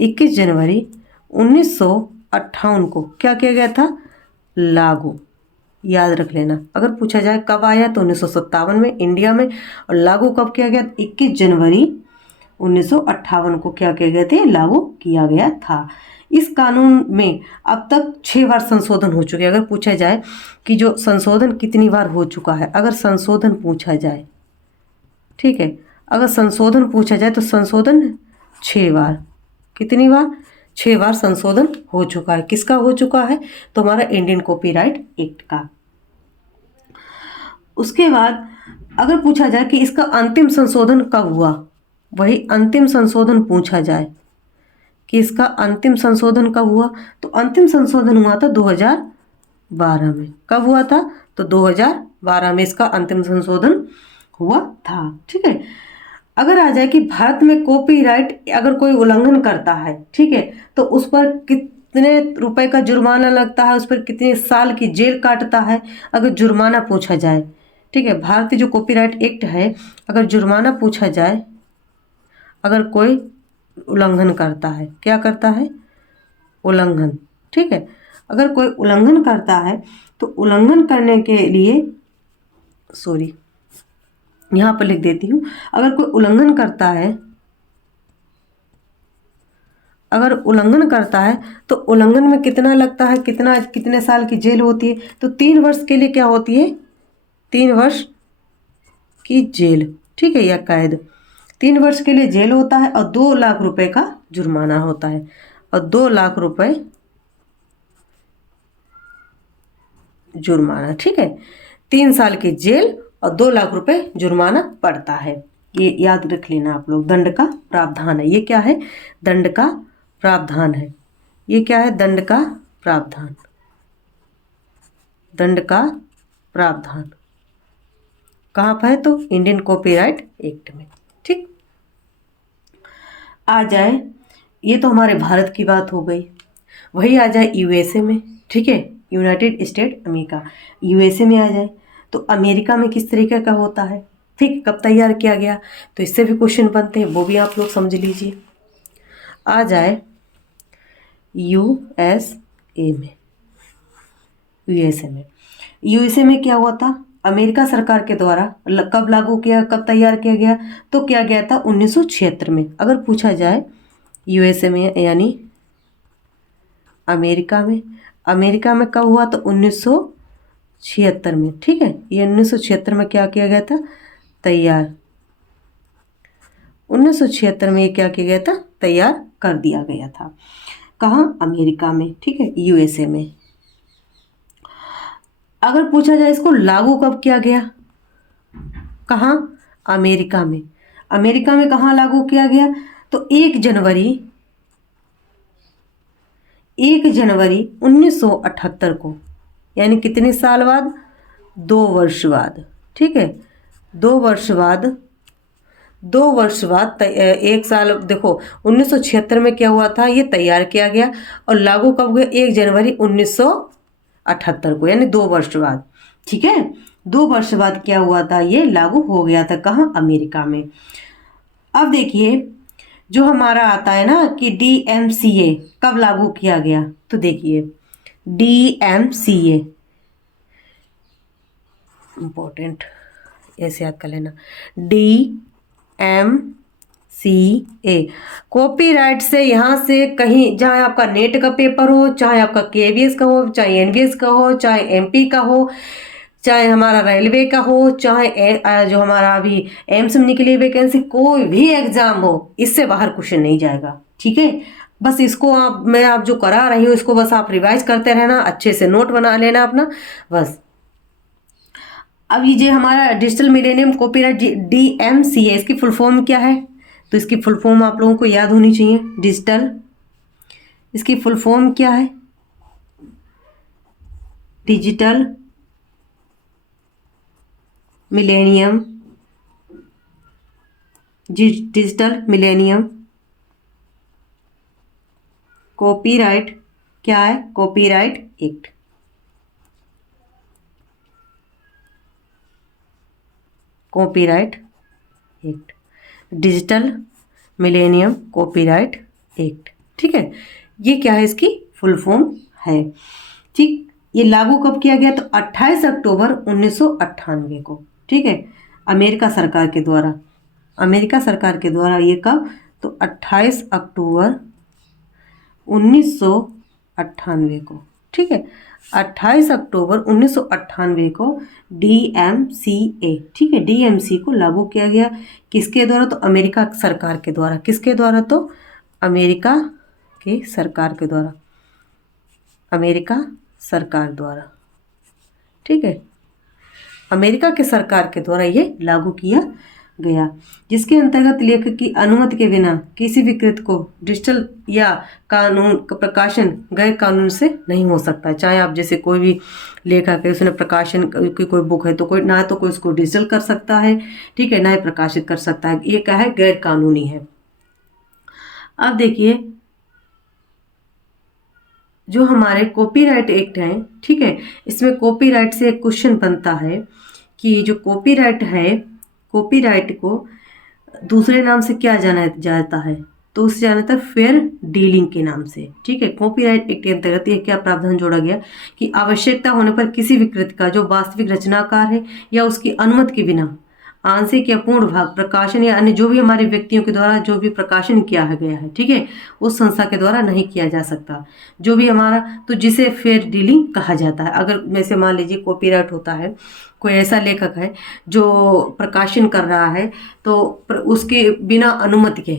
1958 को क्या किया गया था, लागू। याद रख लेना, अगर पूछा जाए कब आया तो 1957 में इंडिया में, और लागू कब किया गया, 21 जनवरी 1958 को क्या किया गया था, लागू किया गया था। इस कानून में अब तक 6 बार संशोधन हो चुके हैं। अगर पूछा जाए कि जो संशोधन कितनी बार हो चुका है, अगर संशोधन पूछा जाए, ठीक है, अगर संशोधन पूछा जाए तो संशोधन 6 बार, कितनी बार, 6 बार संशोधन हो चुका है। किसका हो चुका है, तो हमारा इंडियन कॉपीराइट एक्ट का। उसके बाद अगर पूछा जाए कि इसका अंतिम संशोधन कब हुआ, वही अंतिम संशोधन पूछा जाए कि इसका अंतिम संशोधन कब हुआ, तो अंतिम संशोधन हुआ था 2012 में। कब हुआ था, तो 2012 में इसका अंतिम संशोधन हुआ था, ठीक है। अगर आ जाए कि भारत में कॉपीराइट अगर कोई उल्लंघन करता है, ठीक है, तो उस पर कितने रुपए का जुर्माना लगता है, उस पर कितने साल की जेल काटता है, अगर जुर्माना पूछा जाए, ठीक है। भारतीय जो कॉपीराइट एक्ट है, अगर जुर्माना पूछा जाए, अगर कोई उल्लंघन करता है, क्या करता है, उल्लंघन, ठीक है। अगर कोई उल्लंघन करता है तो उल्लंघन करने के लिए, सॉरी यहाँ पर लिख देती हूँ, अगर कोई उल्लंघन करता है, अगर उल्लंघन करता है तो उल्लंघन में कितना लगता है, कितने साल की जेल होती है, तो 3 वर्ष के लिए क्या होती है, 3 वर्ष की जेल, ठीक है, या कैद। 3 वर्ष के लिए जेल होता है और 2 लाख रुपए का जुर्माना होता है, और 2 लाख रुपए जुर्माना, ठीक है। 3 साल की जेल और 2 लाख रुपए जुर्माना पड़ता है। ये याद रख लेना आप लोग, दंड का प्रावधान है। ये क्या है, दंड का प्रावधान है। ये क्या है, दंड का प्रावधान, दंड का प्रावधान कहाँ पर है, तो इंडियन कॉपीराइट एक्ट में, ठीक। आ जाए, ये तो हमारे भारत की बात हो गई। वही आ जाए यूएसए में, ठीक है, यूनाइटेड स्टेट अमेरिका, यूएसए में आ जाए तो अमेरिका में किस तरीके का होता है, ठीक, कब तैयार किया गया, तो इससे भी क्वेश्चन बनते हैं, वो भी आप लोग समझ लीजिए। आ जाए यूएसए में, यूएसए में क्या हुआ था, अमेरिका सरकार के द्वारा कब लागू किया, कब तैयार किया गया, तो किया गया था 1976 में। अगर पूछा जाए यूएसए में यानी अमेरिका में कब हुआ, तो 1976 में, ठीक है। ये 1976 में क्या किया गया था, तैयार, 1976 में ये क्या किया गया था, तैयार कर दिया गया था। कहाँ, अमेरिका में, ठीक है, यूएसए में। अगर पूछा जाए इसको लागू कब किया गया, कहाँ, अमेरिका में। अमेरिका में कहाँ लागू किया गया, तो 1 जनवरी 1978 को, यानी कितने साल बाद, 2 वर्ष बाद, ठीक है, 2 वर्ष बाद, 1 साल, देखो 1976 में क्या हुआ था, ये तैयार किया गया और लागू कब हुआ, 1 जनवरी 1978 को, यानी 2 वर्ष बाद, ठीक है। 2 वर्ष बाद क्या हुआ था, ये लागू हो गया था, कहाँ, अमेरिका में। अब देखिए जो हमारा आता है ना कि DMCA कब लागू किया गया, तो देखिए DMCA इम्पोर्टेंट, ऐसे याद कर लेना, DMCA कॉपीराइट से यहाँ से कहीं, चाहे आपका नेट का पेपर हो, चाहे आपका KVS का हो, चाहे NVS का हो, चाहे MP का हो, चाहे हमारा रेलवे का हो, चाहे जो हमारा अभी एम्स में निकली वैकेंसी, कोई भी एग्जाम हो, इससे बाहर क्वेश्चन नहीं जाएगा। ठीक है, बस इसको आप जो करा रही हूँ इसको बस आप रिवाइज करते रहना, अच्छे से नोट बना लेना अपना बस। अब ये जो हमारा डिजिटल मिलेनियम कॉपीराइट DMCA, इसकी फुल फॉर्म क्या है, तो इसकी फुल फॉर्म आप लोगों को याद होनी चाहिए। डिजिटल, इसकी फुल फॉर्म क्या है, digital millennium, digital millennium copyright, क्या है, copyright act. Copyright act, digital millennium copyright act. ठीक है, ये क्या है, इसकी फुल फॉर्म है। ठीक, ये लागू कब किया गया, तो 28 अक्टूबर 1998 को। ठीक है, अमेरिका सरकार के द्वारा, अमेरिका सरकार के द्वारा ये कब, तो 28 अक्टूबर 1998 को। ठीक है, 28 अक्टूबर 1998 को DMCA, ठीक है, DMCA को लागू किया गया। किसके द्वारा, तो अमेरिका सरकार के द्वारा। किसके द्वारा, तो अमेरिका के सरकार के द्वारा, अमेरिका सरकार द्वारा। ठीक है, अमेरिका के सरकार के द्वारा ये लागू किया गया, जिसके अंतर्गत लेखक की अनुमति के बिना किसी भी कृत को डिजिटल या कानून प्रकाशन गैर कानून से नहीं हो सकता। चाहे आप जैसे कोई भी लेखक है, उसने प्रकाशन की कोई बुक है, तो कोई ना तो कोई उसको डिजिटल कर सकता है, ठीक है, ना ही प्रकाशित कर सकता है। ये क्या है, गैर कानूनी है। अब देखिए जो हमारे कॉपीराइट एक्ट है, ठीक है, इसमें कॉपीराइट से एक क्वेश्चन बनता है कि जो कॉपीराइट है, कॉपीराइट को दूसरे नाम से क्या जाना जाता है, तो उससे जाना जाता है फेयर डीलिंग के नाम से। ठीक है, कॉपीराइट एक्ट के अंतर्गत ये क्या प्रावधान जोड़ा गया कि आवश्यकता होने पर किसी भी कृति का जो वास्तविक रचनाकार है या उसकी अनुमति के बिना आंशिक या पूर्ण भाग प्रकाशन या अन्य जो भी हमारे व्यक्तियों के द्वारा जो भी प्रकाशन किया गया है, ठीक है, उस संस्था के द्वारा नहीं किया जा सकता। जो भी हमारा, तो जिसे फेयर डीलिंग कहा जाता है। अगर जैसे मान लीजिए कॉपीराइट होता है, कोई ऐसा लेखक है जो प्रकाशन कर रहा है, तो उसके बिना अनुमति के,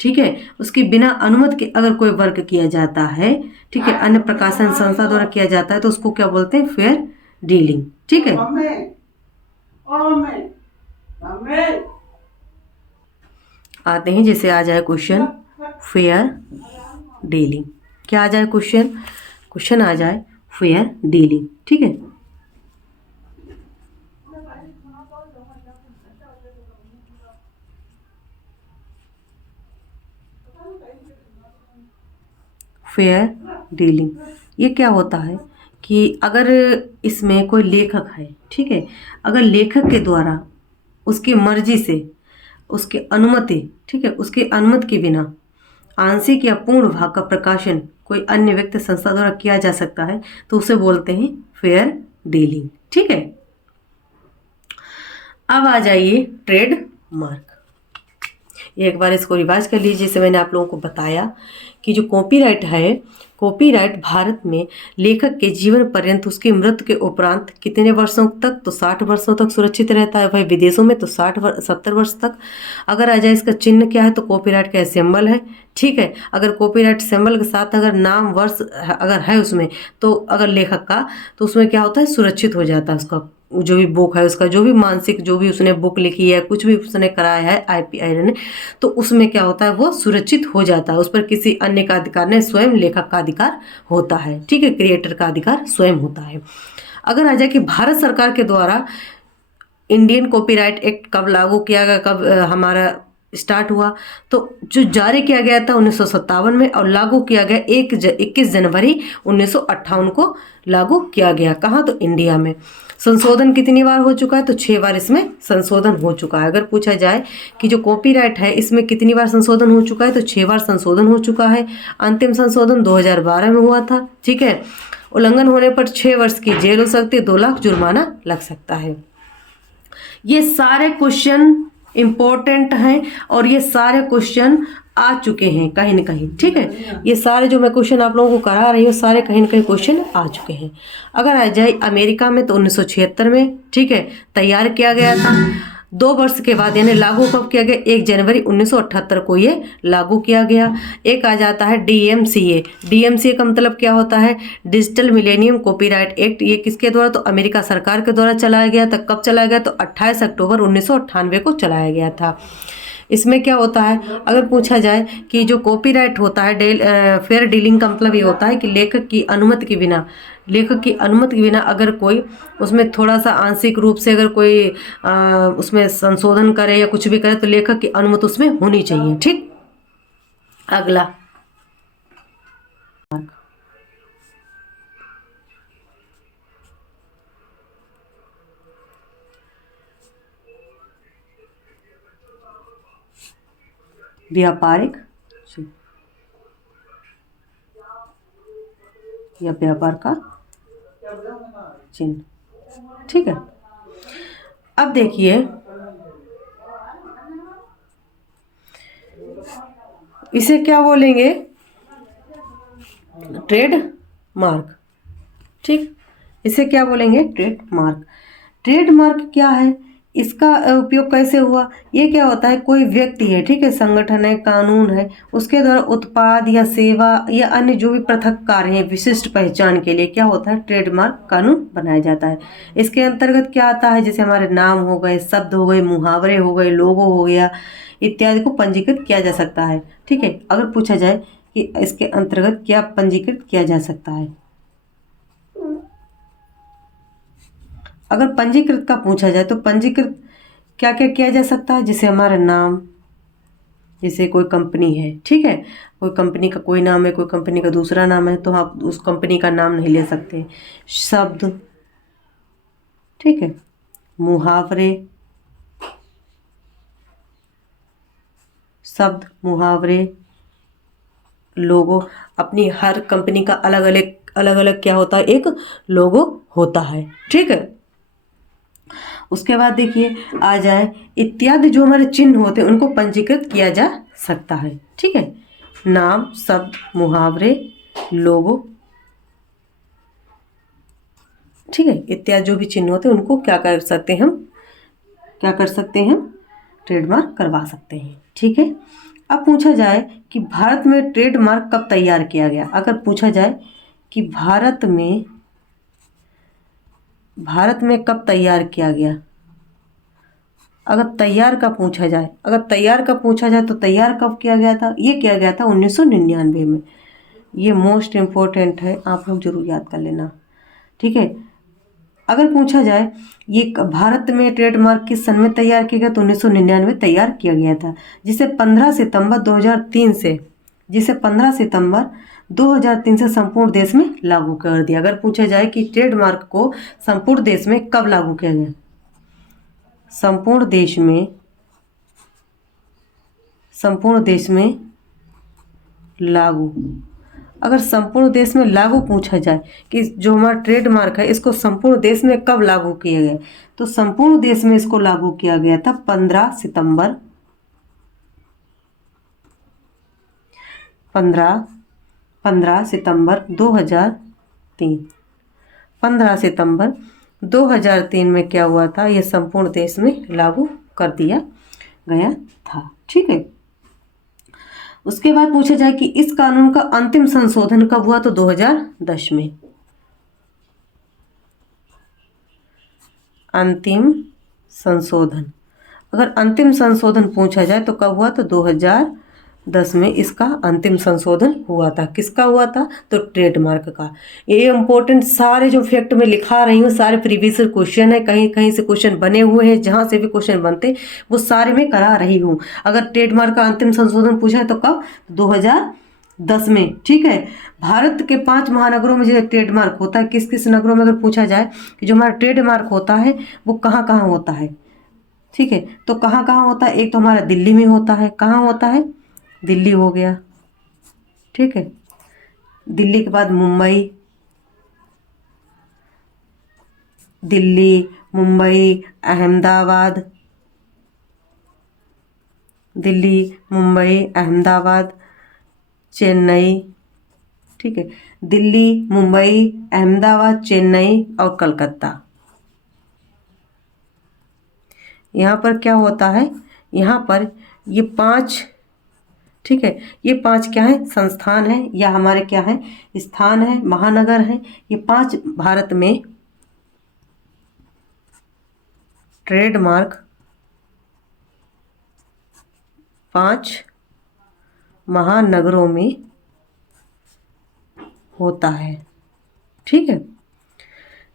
ठीक है, उसके बिना अनुमति के अगर कोई वर्क किया जाता है, ठीक है, अन्य प्रकाशन संस्था द्वारा किया जाता है, तो उसको क्या बोलते हैं, फेयर डीलिंग। ठीक है, आते हैं जैसे आ जाए क्वेश्चन फेयर डीलिंग, क्या आ जाए क्वेश्चन, क्वेश्चन आ जाए फेयर डीलिंग। ठीक है, फेयर डीलिंग ये क्या होता है कि अगर इसमें कोई लेखक है, ठीक है, अगर लेखक के द्वारा उसकी मर्जी से उसकी अनुमति, ठीक है, उसकी अनुमति के बिना आंशिक या पूर्ण भाग का प्रकाशन कोई अन्य व्यक्ति संस्था द्वारा किया जा सकता है, तो उसे बोलते हैं फेयर डीलिंग। ठीक है, अब आ जाइए ट्रेड मार्क। एक बार इसको रिवाइज कर लीजिए। जैसे मैंने आप लोगों को बताया कि जो कॉपीराइट है, कॉपीराइट भारत में लेखक के जीवन पर्यंत उसकी मृत्यु के उपरांत कितने वर्षों तक, तो 60 वर्षों तक सुरक्षित रहता है। वही विदेशों में तो 70 वर्ष तक। अगर आ जाए इसका चिन्ह क्या है, तो कॉपीराइट का सिंबल है। ठीक है, अगर कॉपीराइट सिंबल के साथ अगर नाम वर्ष अगर है उसमें, तो अगर लेखक का, तो उसमें क्या होता है, सुरक्षित हो जाता है उसका जो भी बुक है, उसका जो भी मानसिक जो भी उसने बुक लिखी है, कुछ भी उसने कराया है IPI ने, तो उसमें क्या होता है, वो सुरक्षित हो जाता है। उस पर किसी अन्य का अधिकार नहीं, स्वयं लेखक का अधिकार होता है। ठीक है, क्रिएटर का अधिकार स्वयं होता है। अगर आ जाए कि भारत सरकार के द्वारा इंडियन कॉपीराइट एक्ट कब लागू किया गया, कब हमारा स्टार्ट हुआ, तो जो जारी किया गया था 1957 में और लागू किया गया 21 जनवरी 1958 को लागू किया गया। कहाँ? तो इंडिया में। संशोधन कितनी बार हो चुका है? तो 6 बार इसमें संशोधन हो चुका है। अगर पूछा जाए कि जो कॉपीराइट है इसमें कितनी बार संशोधन हो चुका है, तो 6 बार संशोधन हो चुका है। अंतिम संशोधन 2012 में हुआ था। ठीक है। उल्लंघन होने पर 6 वर्ष की जेल हो सकती है, 2 लाख जुर्माना लग सकता है। ये सारे क्वेश्चन इम्पोर्टेंट हैं और ये सारे क्वेश्चन आ चुके हैं कहीं ना कहीं। ठीक है। ये सारे जो मैं क्वेश्चन आप लोगों को करा रही हूँ सारे कहीं ना कहीं क्वेश्चन आ चुके हैं। अगर आ जाए अमेरिका में तो 1976 में, ठीक है, तैयार किया गया था। 2 वर्ष के बाद यानी लागू कब किया गया? 1 जनवरी 1978 को ये लागू किया गया। एक आ जाता है DMCA। DMCA का मतलब क्या होता है? Digital millennium copyright act. ये किसके द्वारा? तो अमेरिका सरकार के द्वारा चलाया गया था। कब चलाया गया? तो 28 अक्टूबर 1998 को चलाया गया था। इसमें क्या होता है? अगर पूछा जाए कि जो कॉपीराइट होता है फेयर डीलिंग का मतलब ये होता है कि लेखक की अनुमति के बिना अगर कोई उसमें थोड़ा सा आंशिक रूप से अगर कोई उसमें संशोधन करे या कुछ भी करे तो लेखक की अनुमति उसमें होनी चाहिए। ठीक। अगला व्यापारिक या व्यापार का चिन्ह। ठीक है। अब देखिए इसे क्या बोलेंगे? Trade mark. ठीक। इसे क्या बोलेंगे? Trade mark. ट्रेड मार्क क्या है? इसका उपयोग कैसे हुआ? ये क्या होता है? कोई व्यक्ति है, ठीक है, संगठन है, कानून है, उसके द्वारा उत्पाद या सेवा या अन्य जो भी पृथक कार्य है विशिष्ट पहचान के लिए क्या होता है? ट्रेडमार्क कानून बनाया जाता है। इसके अंतर्गत क्या आता है? जैसे हमारे नाम हो गए, शब्द हो गए, मुहावरे हो गए, लोगो हो गया इत्यादि को पंजीकृत किया जा सकता है। ठीक है। अगर पूछा जाए कि इसके अंतर्गत क्या पंजीकृत किया जा सकता है, अगर पंजीकृत का पूछा जाए तो पंजीकृत क्या क्या किया जा सकता है? जैसे हमारा नाम, जैसे कोई कंपनी है, ठीक है, कोई कंपनी का कोई नाम है, कोई कंपनी का दूसरा नाम है, तो आप उस कंपनी का नाम नहीं ले सकते। शब्द, ठीक है, मुहावरे, शब्द, मुहावरे, लोगो। अपनी हर कंपनी का अलग अलग क्या होता है? एक लोगो होता है। ठीक है। उसके बाद देखिए आ जाए इत्यादि जो हमारे चिन्ह होते हैं उनको पंजीकृत किया जा सकता है। ठीक है। नाम, शब्द, मुहावरे, लोगो, ठीक है, इत्यादि जो भी चिन्ह होते हैं उनको क्या कर सकते हैं? हम ट्रेडमार्क करवा सकते हैं। ठीक है। अब पूछा जाए कि भारत में ट्रेडमार्क कब तैयार किया गया? अगर पूछा जाए कि भारत में कब तैयार किया गया, अगर तैयार का पूछा जाए तो तैयार कब किया गया था? ये किया गया था 1999 में। ये मोस्ट इम्पोर्टेंट है, आप लोग जरूर याद कर लेना। ठीक है। अगर पूछा जाए ये भारत में ट्रेडमार्क किस सन में तैयार किया गया, तो 1999 तैयार किया गया था, जिसे 15 सितंबर 2003 से संपूर्ण देश में लागू कर दिया। अगर पूछा जाए कि ट्रेडमार्क को संपूर्ण देश में कब लागू किया गया, संपूर्ण देश में लागू, अगर संपूर्ण देश में लागू पूछा जाए कि जो हमारा ट्रेडमार्क है इसको संपूर्ण देश में कब लागू किया गया, तो संपूर्ण देश में इसको लागू किया गया था 15 सितंबर 2003। 15 सितंबर 2003 में क्या हुआ था? ये संपूर्ण देश में लागू कर दिया गया था। ठीक है। उसके बाद पूछा जाए कि इस कानून का अंतिम संशोधन कब हुआ, तो 2010 में। अंतिम संशोधन, अगर अंतिम संशोधन पूछा जाए तो कब हुआ, तो 10 में इसका अंतिम संशोधन हुआ था। किसका हुआ था? तो ट्रेडमार्क का। ये इम्पोर्टेंट सारे जो फैक्ट में लिखा रही हूँ सारे प्रीवियस क्वेश्चन है, कहीं कहीं से क्वेश्चन बने हुए हैं, जहाँ से भी क्वेश्चन बनते वो सारे मैं करा रही हूँ। अगर ट्रेडमार्क का अंतिम संशोधन पूछा है तो कब? 2010 में। ठीक है। भारत के 5 महानगरों में जो ट्रेडमार्क होता है, किस किस नगरों में अगर पूछा जाए कि जो हमारा ट्रेडमार्क होता है वो कहाँ कहाँ होता है। ठीक है, तो कहाँ कहाँ होता है? एक तो हमारा दिल्ली में होता है। कहाँ होता है? दिल्ली हो गया। ठीक है, दिल्ली के बाद मुंबई, दिल्ली, मुंबई, अहमदाबाद, दिल्ली, मुंबई, अहमदाबाद, चेन्नई। ठीक है, दिल्ली, मुंबई, अहमदाबाद, चेन्नई और कलकत्ता। यहाँ पर क्या होता है? यहाँ पर ये 5, ठीक है, ये 5 क्या है? संस्थान है या हमारे क्या है? स्थान है, महानगर है। ये 5 भारत में ट्रेडमार्क 5 महानगरों में होता है। ठीक है,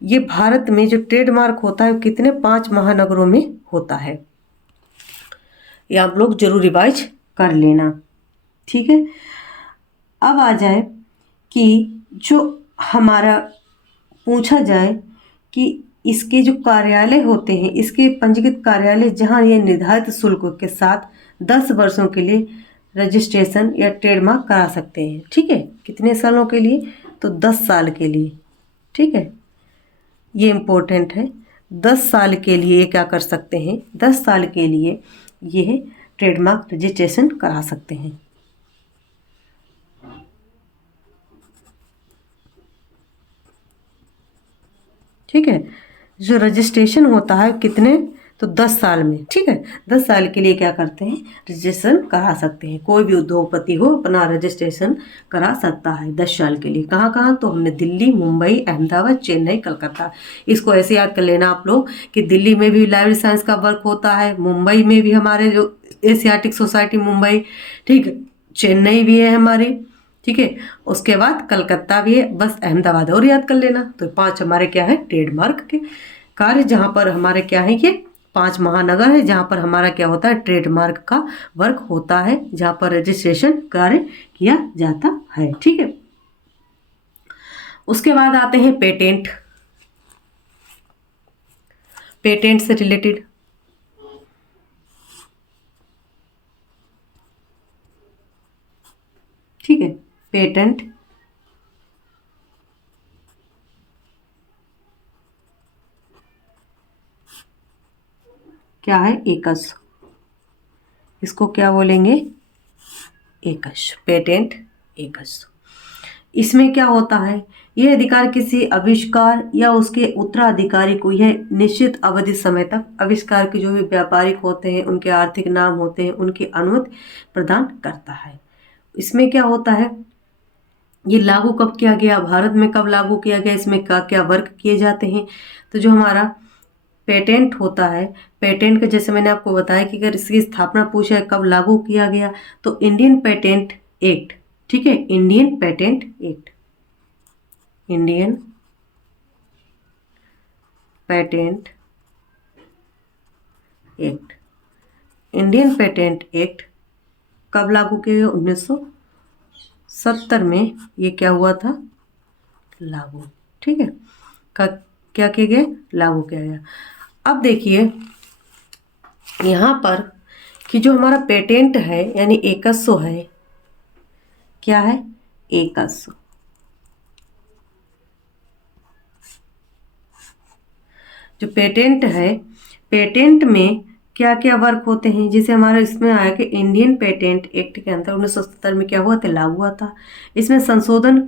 ये भारत में जो ट्रेडमार्क होता है वो कितने? 5 महानगरों में होता है। ये आप लोग जरूर रिवाइज कर लेना। ठीक है, अब आ जाए कि जो हमारा पूछा जाए कि इसके जो कार्यालय होते हैं, इसके पंजीकृत कार्यालय जहाँ ये निर्धारित शुल्क के साथ 10 वर्षों के लिए रजिस्ट्रेशन या ट्रेडमार्क करा सकते हैं। ठीक है, कितने सालों के लिए? तो 10 साल के लिए। ठीक है, ये इम्पोर्टेंट है। 10 साल के लिए ये क्या कर सकते हैं? 10 साल के लिए ये ट्रेडमार्क रजिस्ट्रेशन करा सकते हैं। ठीक है, जो रजिस्ट्रेशन होता है कितने? तो 10 साल में। ठीक है, 10 साल के लिए क्या करते हैं? रजिस्ट्रेशन करा सकते हैं। कोई भी उद्योगपति हो अपना रजिस्ट्रेशन करा सकता है 10 साल के लिए। कहाँ कहाँ? तो हमने दिल्ली, मुंबई, अहमदाबाद, चेन्नई, कलकत्ता। इसको ऐसे याद कर लेना आप लोग कि दिल्ली में भी लाइब्रेरी साइंस का वर्क होता है, मुंबई में भी हमारे जो एशियाटिक सोसाइटी मुंबई, ठीक है, चेन्नई भी है हमारी। ठीक है, उसके बाद कलकत्ता भी है, बस अहमदाबाद और याद कर लेना। तो 5 हमारे क्या है? ट्रेडमार्क के कार्य, जहाँ पर हमारे क्या है? ये 5 महानगर है जहाँ पर हमारा क्या होता है? ट्रेडमार्क का वर्क होता है, जहाँ पर रजिस्ट्रेशन कार्य किया जाता है। ठीक है, उसके बाद आते हैं पेटेंट। पेटेंट से रिलेटेड ठीक है, पेटेंट क्या है? एकस। इसको क्या बोलेंगे? एकस। पेटेंट एकस। इसमें क्या होता है? यह अधिकार किसी आविष्कार या उसके उत्तराधिकारी को यह निश्चित अवधि समय तक आविष्कार के जो भी व्यापारिक होते हैं, उनके आर्थिक नाम होते हैं, उनकी अनुमति प्रदान करता है। इसमें क्या होता है? ये लागू कब किया गया? भारत में कब लागू किया गया? इसमें क्या क्या वर्क किए जाते हैं? तो जो हमारा पेटेंट होता है, पेटेंट का जैसे मैंने आपको बताया कि अगर इसकी स्थापना पूछा है कब लागू किया गया, तो इंडियन पेटेंट एक्ट। ठीक है, Indian patent act, Indian patent act, Indian patent act कब लागू किया गया? 1970 में ये क्या हुआ था? लागू। ठीक है, क्या किया गया? लागू किया गया। अब देखिए यहाँ पर कि जो हमारा पेटेंट है यानी एकस्व है, क्या है? एकस्व। जो पेटेंट है, पेटेंट में क्या क्या वर्क होते हैं? जैसे हमारा इसमें आया कि इंडियन पेटेंट एक्ट के अंदर 1970 में क्या हुआ था? लागू हुआ था। इसमें संशोधन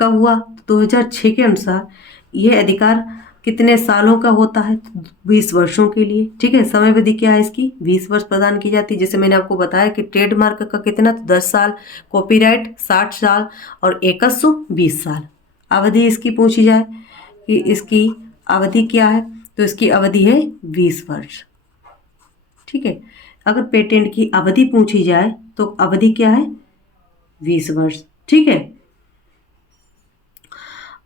कब हुआ? 2006 के अनुसार यह अधिकार कितने सालों का होता है? 20 वर्षों के लिए। ठीक है, समय अवधि क्या है इसकी? 20 वर्ष प्रदान की जाती है। जैसे मैंने आपको बताया कि ट्रेडमार्क का कितना? तो 10 साल, कॉपीराइट 60 साल और एकस्व 20 साल। अवधि इसकी पूछी जाए कि इसकी अवधि क्या है, तो इसकी अवधि है 20 वर्ष। ठीक है, अगर पेटेंट की अवधि पूछी जाए तो अवधि क्या है 20 वर्ष। ठीक है,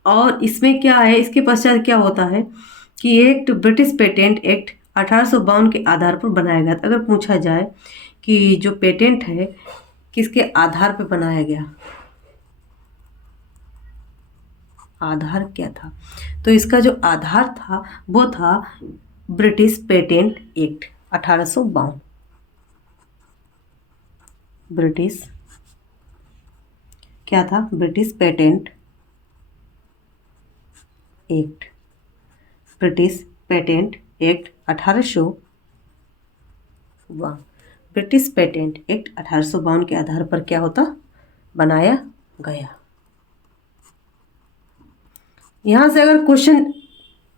और इसमें क्या है, इसके पश्चात क्या होता है कि एक्ट ब्रिटिश पेटेंट एक्ट 1852 के आधार पर बनाया गया था। अगर पूछा जाए कि जो पेटेंट है किसके आधार पर बनाया गया, आधार क्या था, तो इसका जो आधार था वो था ब्रिटिश पेटेंट एक्ट 1852। ब्रिटिश क्या था, British patent act, British patent act 1852, British patent act 1852 के आधार पर क्या होता, बनाया गया। यहाँ से अगर क्वेश्चन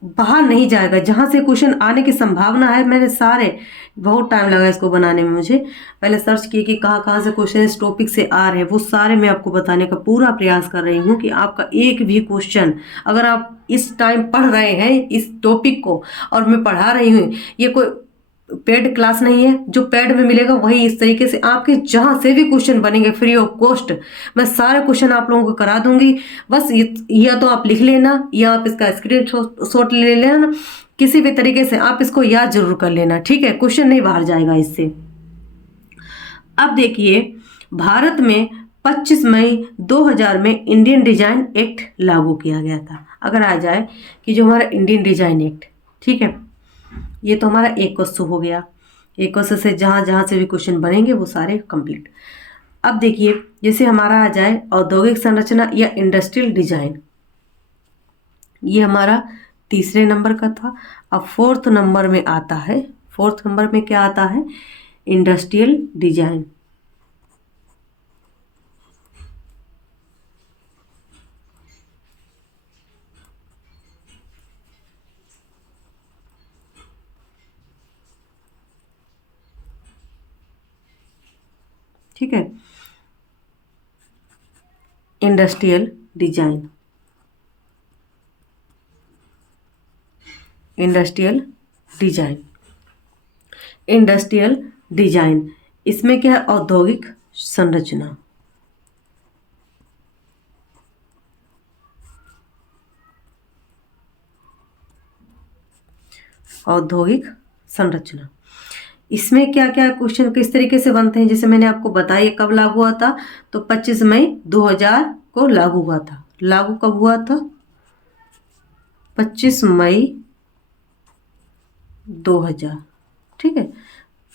बाहर नहीं जाएगा, जहाँ से क्वेश्चन आने की संभावना है, मैंने सारे बहुत टाइम लगा इसको बनाने में, मुझे पहले सर्च किए कि कहाँ कहाँ से क्वेश्चन इस टॉपिक से आ रहे हैं, वो सारे मैं आपको बताने का पूरा प्रयास कर रही हूँ कि आपका एक भी क्वेश्चन, अगर आप इस टाइम पढ़ रहे हैं इस टॉपिक को और मैं पढ़ा रही हूँ, ये कोई पेड क्लास नहीं है, जो पेड में मिलेगा वही इस तरीके से आपके जहाँ से भी क्वेश्चन बनेंगे फ्री ऑफ कॉस्ट मैं सारे क्वेश्चन आप लोगों को करा दूंगी। बस या तो आप लिख लेना या आप इसका स्क्रीनशॉट ले लेना, किसी भी तरीके से आप इसको याद जरूर कर लेना। ठीक है, क्वेश्चन नहीं बाहर जाएगा इससे। अब देखिए, भारत में 25 मई 2000 में इंडियन डिजाइन एक्ट लागू किया गया था। अगर आ जाए कि जो हमारा इंडियन डिजाइन एक्ट, ठीक है, ये तो हमारा एक क्वेश्चन हो गया, एक क्वेश्चन से जहाँ जहाँ से भी क्वेश्चन बनेंगे वो सारे कंप्लीट। अब देखिए, जैसे हमारा आ जाए औद्योगिक संरचना या इंडस्ट्रियल डिजाइन, ये हमारा तीसरे नंबर का था। अब फोर्थ नंबर में आता है, फोर्थ नंबर में क्या आता है, इंडस्ट्रियल डिजाइन। ठीक है, industrial design, industrial design, industrial design, इसमें क्या है, औद्योगिक संरचना, औद्योगिक संरचना। इसमें क्या क्या क्वेश्चन किस तरीके से बनते हैं, जैसे मैंने आपको बताया कब लागू हुआ था, तो 25 मई 2000 को लागू हुआ था। लागू कब हुआ था, 25 मई 2000। ठीक है,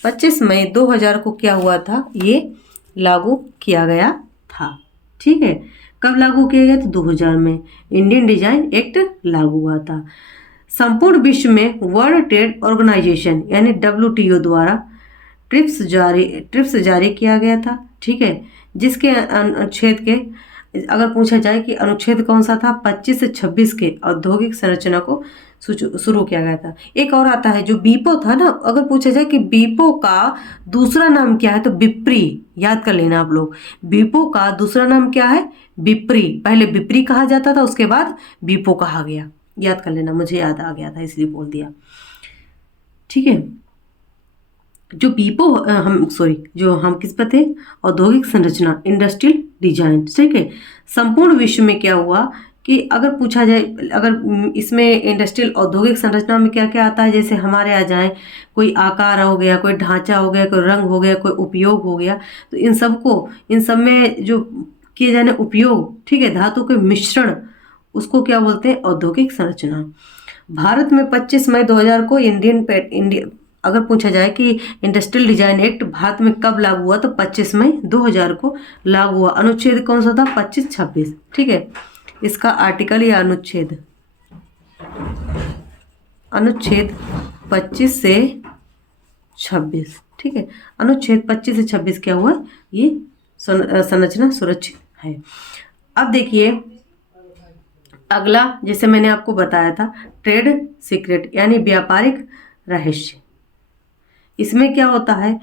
25 मई 2000 को क्या हुआ था, ये लागू किया गया था। ठीक है, कब लागू किया गया, तो 2000 में इंडियन डिजाइन एक्ट लागू हुआ था। संपूर्ण विश्व में वर्ल्ड ट्रेड ऑर्गेनाइजेशन यानी WTO द्वारा ट्रिप्स जारी किया गया था। ठीक है, जिसके अनुच्छेद के, अगर पूछा जाए कि अनुच्छेद कौन सा था, 25 से 26 के औद्योगिक संरचना को शुरू किया गया था। एक और आता है जो बीपो था ना, अगर पूछा जाए कि बीपो का दूसरा नाम क्या है, तो बिप्री, याद कर लेना आप लोग, बीपो का दूसरा नाम क्या है, बिप्री। पहले बिप्री कहा जाता था, उसके बाद बीपो कहा गया, याद कर लेना, मुझे याद आ गया था इसलिए बोल दिया। ठीक है, जो बीपो जो हम किस पर थे, औद्योगिक संरचना, इंडस्ट्रियल डिजाइन। ठीक है, संपूर्ण विश्व में क्या हुआ कि अगर पूछा जाए, अगर इसमें इंडस्ट्रियल औद्योगिक संरचना में क्या क्या आता है, जैसे हमारे आ जाए कोई आकार हो गया, कोई ढांचा हो गया, कोई रंग हो गया, कोई उपयोग हो गया, तो इन सब में जो किए जाने उपयोग, ठीक है, धातु के मिश्रण, उसको क्या बोलते हैं, औद्योगिक संरचना। भारत में 25 मई 2000 को अगर पूछा जाए कि इंडस्ट्रियल डिजाइन एक्ट भारत में कब लागू हुआ, तो 25 मई 2000 को लागू हुआ। अनुच्छेद कौन सा था, 25-26। ठीक है, इसका आर्टिकल या अनुच्छेद 25 से 26। ठीक है, अनुच्छेद 25 से 26 क्या हुआ, ये संरचना सुरक्षित है। अब देखिए अगला, जैसे मैंने आपको बताया था, ट्रेड सीक्रेट यानी व्यापारिक रहस्य। इसमें क्या होता है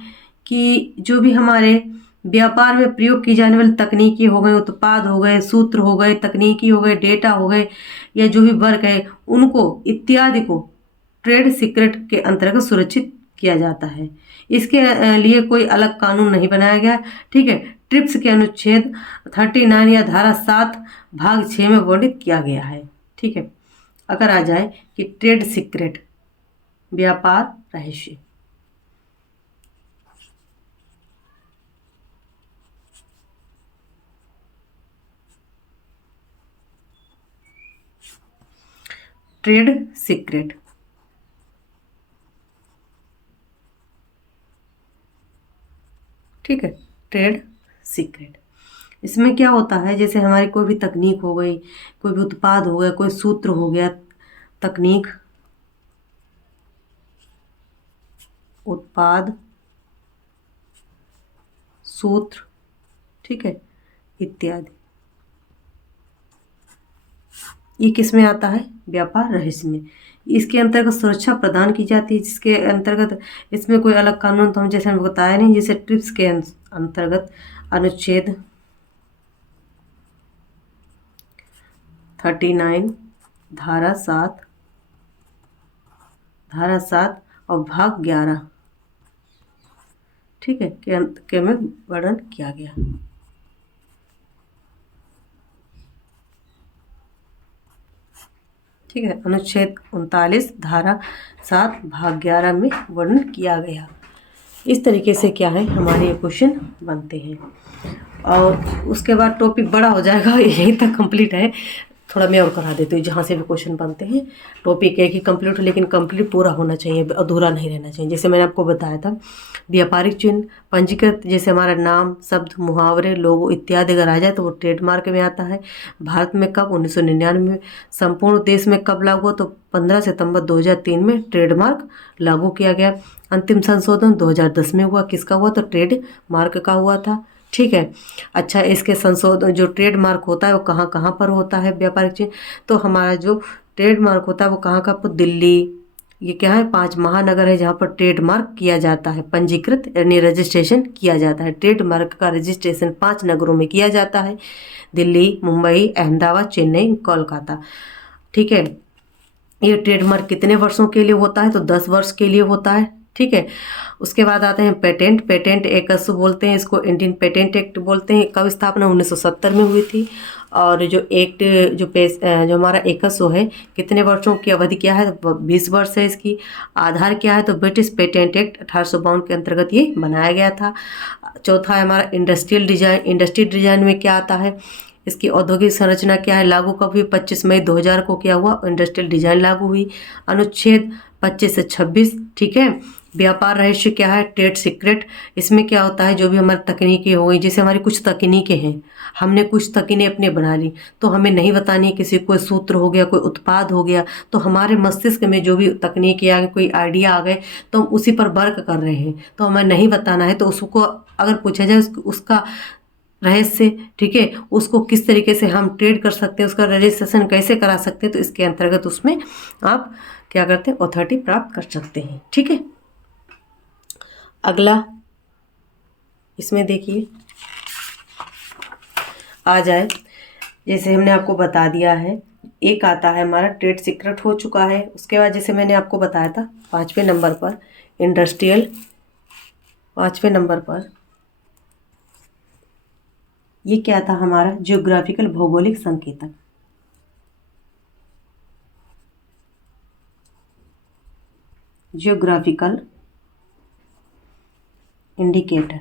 कि जो भी हमारे व्यापार में प्रयोग की जाने वाली तकनीकी हो गए, उत्पाद हो गए, सूत्र हो गए, तकनीकी हो गए, डेटा हो गए, या जो भी वर्क है, उनको इत्यादि को ट्रेड सीक्रेट के अंतर्गत सुरक्षित किया जाता है। इसके लिए कोई अलग कानून नहीं बनाया गया, ठीक है। ट्रिप्स के अनुच्छेद 39 या धारा 7 भाग 6 में वर्णित किया गया है, ठीक है। अगर आ जाए कि ट्रेड सीक्रेट, व्यापार रहस्य, ट्रेड सीक्रेट, ठीक है। ट्रेड सीक्रेट, इसमें क्या होता है, जैसे हमारी कोई भी तकनीक हो गई, कोई भी उत्पाद हो गया, कोई सूत्र हो गया, तकनीक, उत्पाद, सूत्र, ठीक है, इत्यादि, ये किस में आता है, व्यापार रहस्य में। इसके अंतर्गत सुरक्षा प्रदान की जाती है, जिसके अंतर्गत इसमें कोई अलग कानून तो हम जैसे हमने बताया नहीं। जैसे ट्रिप्स के अंतर्गत अनुच्छेद 39 धारा 7 और भाग 11, ठीक है, के में वर्णन किया गया, ठीक है। अनुच्छेद 39 धारा 7 भाग 11 में वर्णन किया गया। इस तरीके से क्या है, हमारे ये क्वेश्चन बनते हैं। और उसके बाद टॉपिक बड़ा हो जाएगा, यहीं तक कंप्लीट है। थोड़ा मैं और करा देती हूँ, जहाँ से भी क्वेश्चन बनते हैं। टॉपिक एक ही कंप्लीट हो, लेकिन कंप्लीट पूरा होना चाहिए, अधूरा नहीं रहना चाहिए। जैसे मैंने आपको बताया था, व्यापारिक चिन्ह पंजीकृत, जैसे हमारा नाम, शब्द, मुहावरे, लोगो इत्यादि अगर आ जाए तो वो ट्रेडमार्क में आता है। भारत में कब, 1999 में। संपूर्ण देश में कब लागू हुआ, तो 15 सितंबर 2003 में ट्रेडमार्क लागू किया गया। अंतिम संशोधन 2010 में हुआ, किसका हुआ, तो ट्रेडमार्क का हुआ था, ठीक है। अच्छा, इसके संशोधन, जो ट्रेडमार्क होता है वो कहाँ कहाँ पर होता है, व्यापारिक चिन्ह, तो हमारा जो ट्रेडमार्क होता है वो कहाँ का, दिल्ली, ये क्या है, 5 महानगर है जहाँ पर ट्रेडमार्क किया जाता है, पंजीकृत यानी रजिस्ट्रेशन किया जाता है। ट्रेडमार्क का रजिस्ट्रेशन 5 नगरों में किया जाता है, दिल्ली, मुंबई, अहमदाबाद, चेन्नई, कोलकाता, ठीक है। ये ट्रेडमार्क कितने वर्षों के लिए होता है, तो 10 वर्ष के लिए होता है, ठीक है। उसके बाद आते हैं पेटेंट। पेटेंट एक्ट बोलते हैं इसको, इंडियन पेटेंट एक्ट बोलते हैं। कब स्थापना, 1970 में हुई थी। और जो एक्ट, जो हमारा एकसो है, कितने वर्षों की अवधि क्या है, तो 20 वर्ष है इसकी। आधार क्या है, तो ब्रिटिश पेटेंट एक्ट 1852 के अंतर्गत ये बनाया गया था। चौथा है हमारा इंडस्ट्रियल डिजाइन। इंडस्ट्री डिजाइन में क्या आता है, इसकी औद्योगिक संरचना क्या है, लागू कब हुई, 25 मई 2000 को क्या हुआ, इंडस्ट्रियल डिजाइन लागू हुई। अनुच्छेद 25 से 26, ठीक है। व्यापार रहस्य क्या है, ट्रेड सीक्रेट। इसमें क्या होता है, जो भी हमारी तकनीकें हो गई, जैसे हमारी कुछ तकनीकें हैं, हमने कुछ तकनीकें अपने बना ली, तो हमें नहीं बतानी है किसी, कोई सूत्र हो गया, कोई उत्पाद हो गया, तो हमारे मस्तिष्क में जो भी तकनीकें आ गई, कोई आइडिया आ गए, तो हम उसी पर वर्क कर रहे हैं, तो हमें नहीं बताना है। तो उसको अगर पूछा जाए उसका रहस्य, ठीक है, उसको किस तरीके से हम ट्रेड कर सकते हैं, उसका रजिस्ट्रेशन कैसे करा सकते हैं, तो इसके अंतर्गत उसमें आप क्या करते हैं, अथॉरिटी प्राप्त कर सकते हैं, ठीक है। अगला इसमें देखिए आ जाए, जैसे हमने आपको बता दिया है, एक आता है हमारा ट्रेड सीक्रेट हो चुका है। उसके बाद जैसे मैंने आपको बताया था 5वें नंबर पर इंडस्ट्रियल, 5वें नंबर पर ये क्या था हमारा, जियोग्राफिकल, भौगोलिक संकेतक। जियोग्राफिकल इंडिकेटर,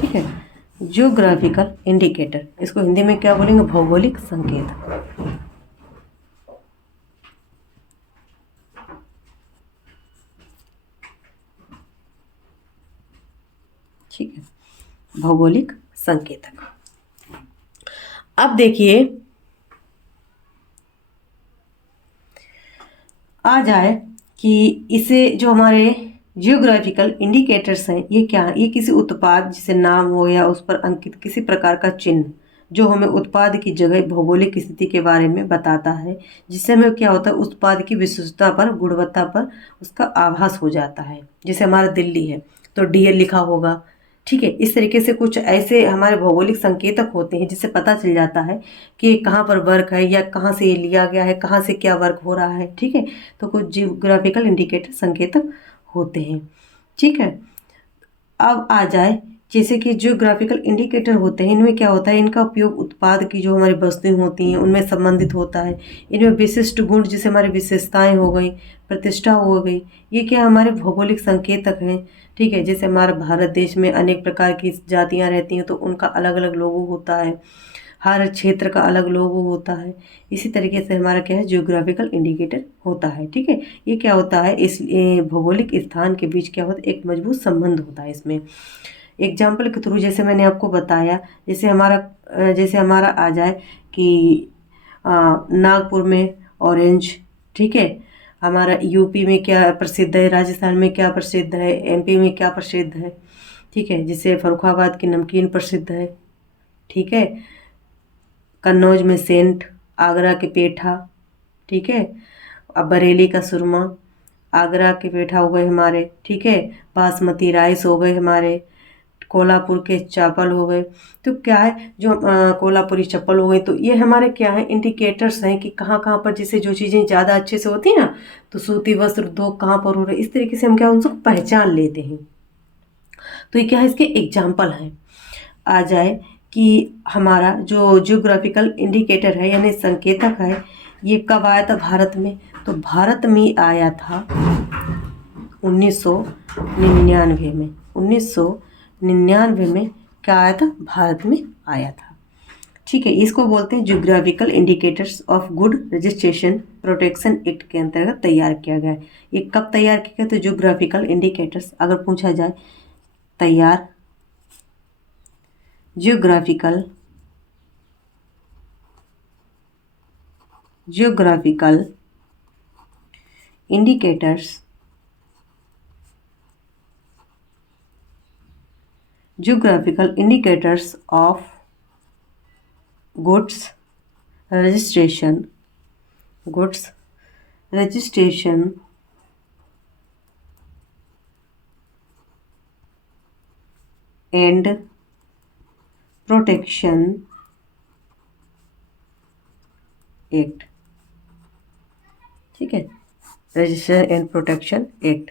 ठीक है। जियोग्राफिकल इंडिकेटर, इसको हिंदी में क्या बोलेंगे, भौगोलिक संकेत, ठीक है, भौगोलिक संकेतक। अब देखिए आ जाए कि इसे, जो हमारे जियोग्राफिकल इंडिकेटर्स हैं, ये क्या है, ये किसी उत्पाद, जैसे नाम हो या उस पर अंकित किसी प्रकार का चिन्ह, जो हमें उत्पाद की जगह, भौगोलिक स्थिति के बारे में बताता है, जिससे हमें क्या होता है, उत्पाद की विशेषता पर, गुणवत्ता पर उसका आभास हो जाता है। जैसे हमारा दिल्ली है तो DL लिखा होगा, ठीक है। इस तरीके से कुछ ऐसे हमारे भौगोलिक संकेतक होते हैं जिससे पता चल जाता है कि कहाँ पर वर्क है या कहाँ से ये लिया गया है, कहाँ से क्या वर्क हो रहा है। ठीक है, तो कुछ जियोग्राफिकल इंडिकेटर संकेतक होते हैं। ठीक है, अब आ जाए जैसे कि जियोग्राफिकल इंडिकेटर होते हैं, इनमें क्या होता है, इनका उपयोग उत्पाद की जो हमारी वस्तुएं होती हैं उनमें संबंधित होता है। इनमें विशिष्ट गुण जैसे हमारी विशेषताएं हो गई, प्रतिष्ठा हो गई, ये क्या हमारे भौगोलिक संकेतक हैं। ठीक है, जैसे हमारा भारत देश में अनेक प्रकार की जातियां रहती हैं तो उनका अलग अलग लोगो होता है, हर क्षेत्र का अलग लोगो होता है। इसी तरीके से हमारा क्या है, जियोग्राफिकल इंडिकेटर होता है। ठीक है, ये क्या होता है, इस भौगोलिक स्थान के बीच क्या होता है, एक मजबूत संबंध होता है इसमें। एग्जाम्पल के थ्रू जैसे मैंने आपको बताया, जैसे हमारा आ जाए कि नागपुर में ऑरेंज। ठीक है, हमारा यूपी में क्या प्रसिद्ध है, राजस्थान में क्या प्रसिद्ध है, एमपी में क्या प्रसिद्ध है। ठीक है, जैसे फर्रुखाबाद की नमकीन प्रसिद्ध है। ठीक है, कन्नौज में सेंट, आगरा के पेठा। ठीक है, अब बरेली का सुरमा, आगरा के पेठा हो गए हमारे। ठीक है, बासमती राइस हो गए हमारे, कोल्हापुर के चावल हो गए। तो क्या है, जो कोल्हापुरी चप्पल हो गई, तो ये हमारे क्या है, इंडिकेटर्स हैं कि कहाँ कहाँ पर जैसे जो चीज़ें ज़्यादा अच्छे से होती हैं ना, तो सूती वस्त्र उद्योग कहाँ पर हो रहे, इस तरीके से हम क्या उनको पहचान लेते हैं। तो ये क्या है, इसके एग्जाम्पल हैं। आ जाए कि हमारा जो जियोग्राफिकल इंडिकेटर है यानी संकेतक है, ये कब आया था भारत में, तो भारत में आया था 1999 में। 1999 में क्या आया था, भारत में आया था। ठीक है, इसको बोलते हैं geographical indicators of good registration protection act के अंतर्गत तैयार किया गया है। ये कब तैयार किया गया, तो जियोग्राफिकल इंडिकेटर्स अगर पूछा जाए, तैयार geographical indicators of goods registration and protection act. ठीक है, रजिस्ट्रेशन एंड प्रोटेक्शन एक्ट,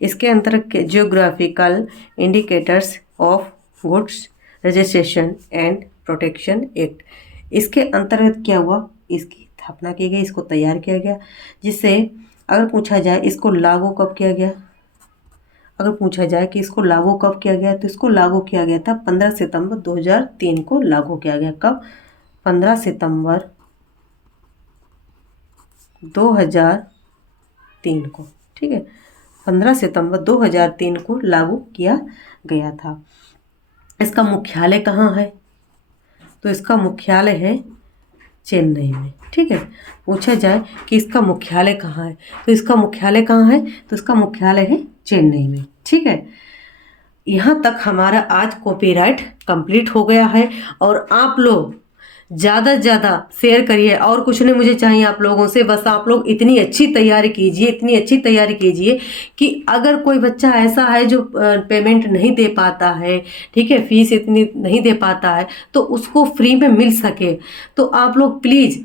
इसके अंतर्गत geographical indicators of goods registration and protection act, इसके अंतर्गत क्या हुआ, इसकी स्थापना की गई, इसको तैयार किया गया। जिससे अगर पूछा जाए इसको लागू कब किया गया, अगर पूछा जाए कि इसको लागू कब किया गया, तो इसको लागू किया गया था 15 सितंबर 2003 को लागू किया गया। कब, 15 सितंबर 2003 को। ठीक है, 15 सितंबर 2003 को लागू किया गया था। इसका मुख्यालय कहाँ है, तो इसका मुख्यालय है चेन्नई में। ठीक है, पूछा जाए कि इसका मुख्यालय कहाँ है, तो इसका मुख्यालय कहाँ है, तो इसका मुख्यालय है चेन्नई में। ठीक है, यहाँ तक हमारा आज कॉपीराइट कंप्लीट हो गया है। और आप लोग ज़्यादा से ज़्यादा शेयर करिए, और कुछ नहीं मुझे चाहिए आप लोगों से, बस आप लोग इतनी अच्छी तैयारी कीजिए कि अगर कोई बच्चा ऐसा है जो पेमेंट नहीं दे पाता है, ठीक है, फीस इतनी नहीं दे पाता है, तो उसको फ्री में मिल सके। तो आप लोग प्लीज़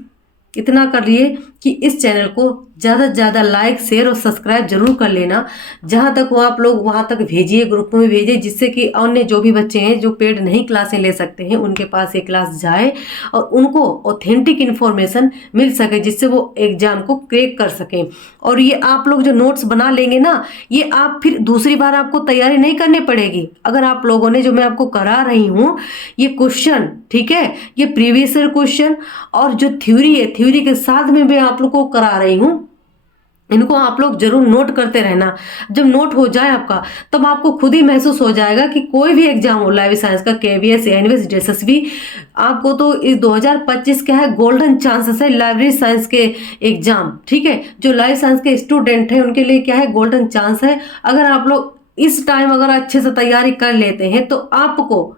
इतना करिए कि इस चैनल को ज़्यादा से ज़्यादा लाइक, शेयर और सब्सक्राइब जरूर कर लेना। जहाँ तक वो आप लोग वहाँ तक भेजिए, ग्रुप में भेजिए, जिससे कि अन्य जो भी बच्चे हैं जो पेड नहीं क्लासें ले सकते हैं उनके पास ये क्लास जाए और उनको ऑथेंटिक इन्फॉर्मेशन मिल सके, जिससे वो एग्जाम को क्रैक कर सकें। और ये आप लोग जो नोट्स बना लेंगे ना, ये आप फिर दूसरी बार आपको तैयारी नहीं करनी पड़ेगी। अगर आप लोगों ने जो मैं आपको करा रही हूँ ये क्वेश्चन, ठीक है, ये प्रीवियस ईयर क्वेश्चन और जो थ्योरी है, थ्योरी के साथ में मैं आप लोग को करा रही हूँ, इनको आप लोग जरूर नोट करते रहना। जब नोट हो जाए आपका, तब आपको खुद ही महसूस हो जाएगा कि कोई भी एग्जाम हो, लाइव साइंस का, केवीएस, एनवीएस, एसएसबी, आपको तो इस 2025 का है गोल्डन चांसेस है लाइब्रेरी साइंस के एग्जाम। ठीक है, जो लाइव साइंस के स्टूडेंट हैं उनके लिए क्या है, गोल्डन चांस है। अगर आप लोग इस टाइम अगर अच्छे से तैयारी कर लेते हैं तो आपको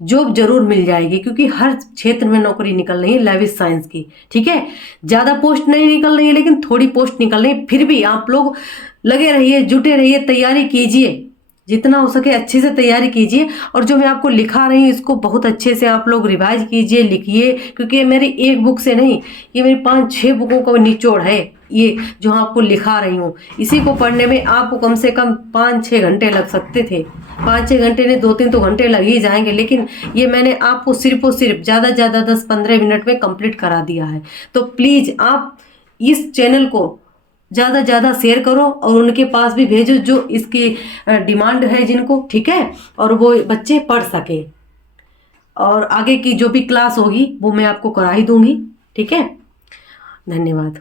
जॉब जरूर मिल जाएगी, क्योंकि हर क्षेत्र में नौकरी निकल रही है लाइव साइंस की। ठीक है, ज़्यादा पोस्ट नहीं निकल रही है लेकिन थोड़ी पोस्ट निकल रही है। फिर भी आप लोग लगे रहिए, जुटे रहिए, तैयारी कीजिए। जितना हो सके अच्छे से तैयारी कीजिए, और जो मैं आपको लिखा रही हूँ इसको बहुत अच्छे से आप लोग रिवाइज कीजिए, लिखिए, क्योंकि ये मेरी एक बुक से नहीं, ये मेरी 5-6 बुकों का निचोड़ है ये जो आपको लिखा रही हूँ। इसी को पढ़ने में आपको कम से कम 5-6 घंटे लग सकते थे, 5-6 घंटे नहीं 2-3 तो घंटे लग ही जाएंगे, लेकिन ये मैंने आपको सिर्फ और सिर्फ ज़्यादा से ज़्यादा 10-15 मिनट में कंप्लीट करा दिया है। तो प्लीज़ आप इस चैनल को ज़्यादा ज़्यादा शेयर करो और उनके पास भी भेजो जो इसकी डिमांड है जिनको, ठीक है, और वो बच्चे पढ़ सके। और आगे की जो भी क्लास होगी वो मैं आपको करा ही दूंगी, ठीक है। धन्यवाद।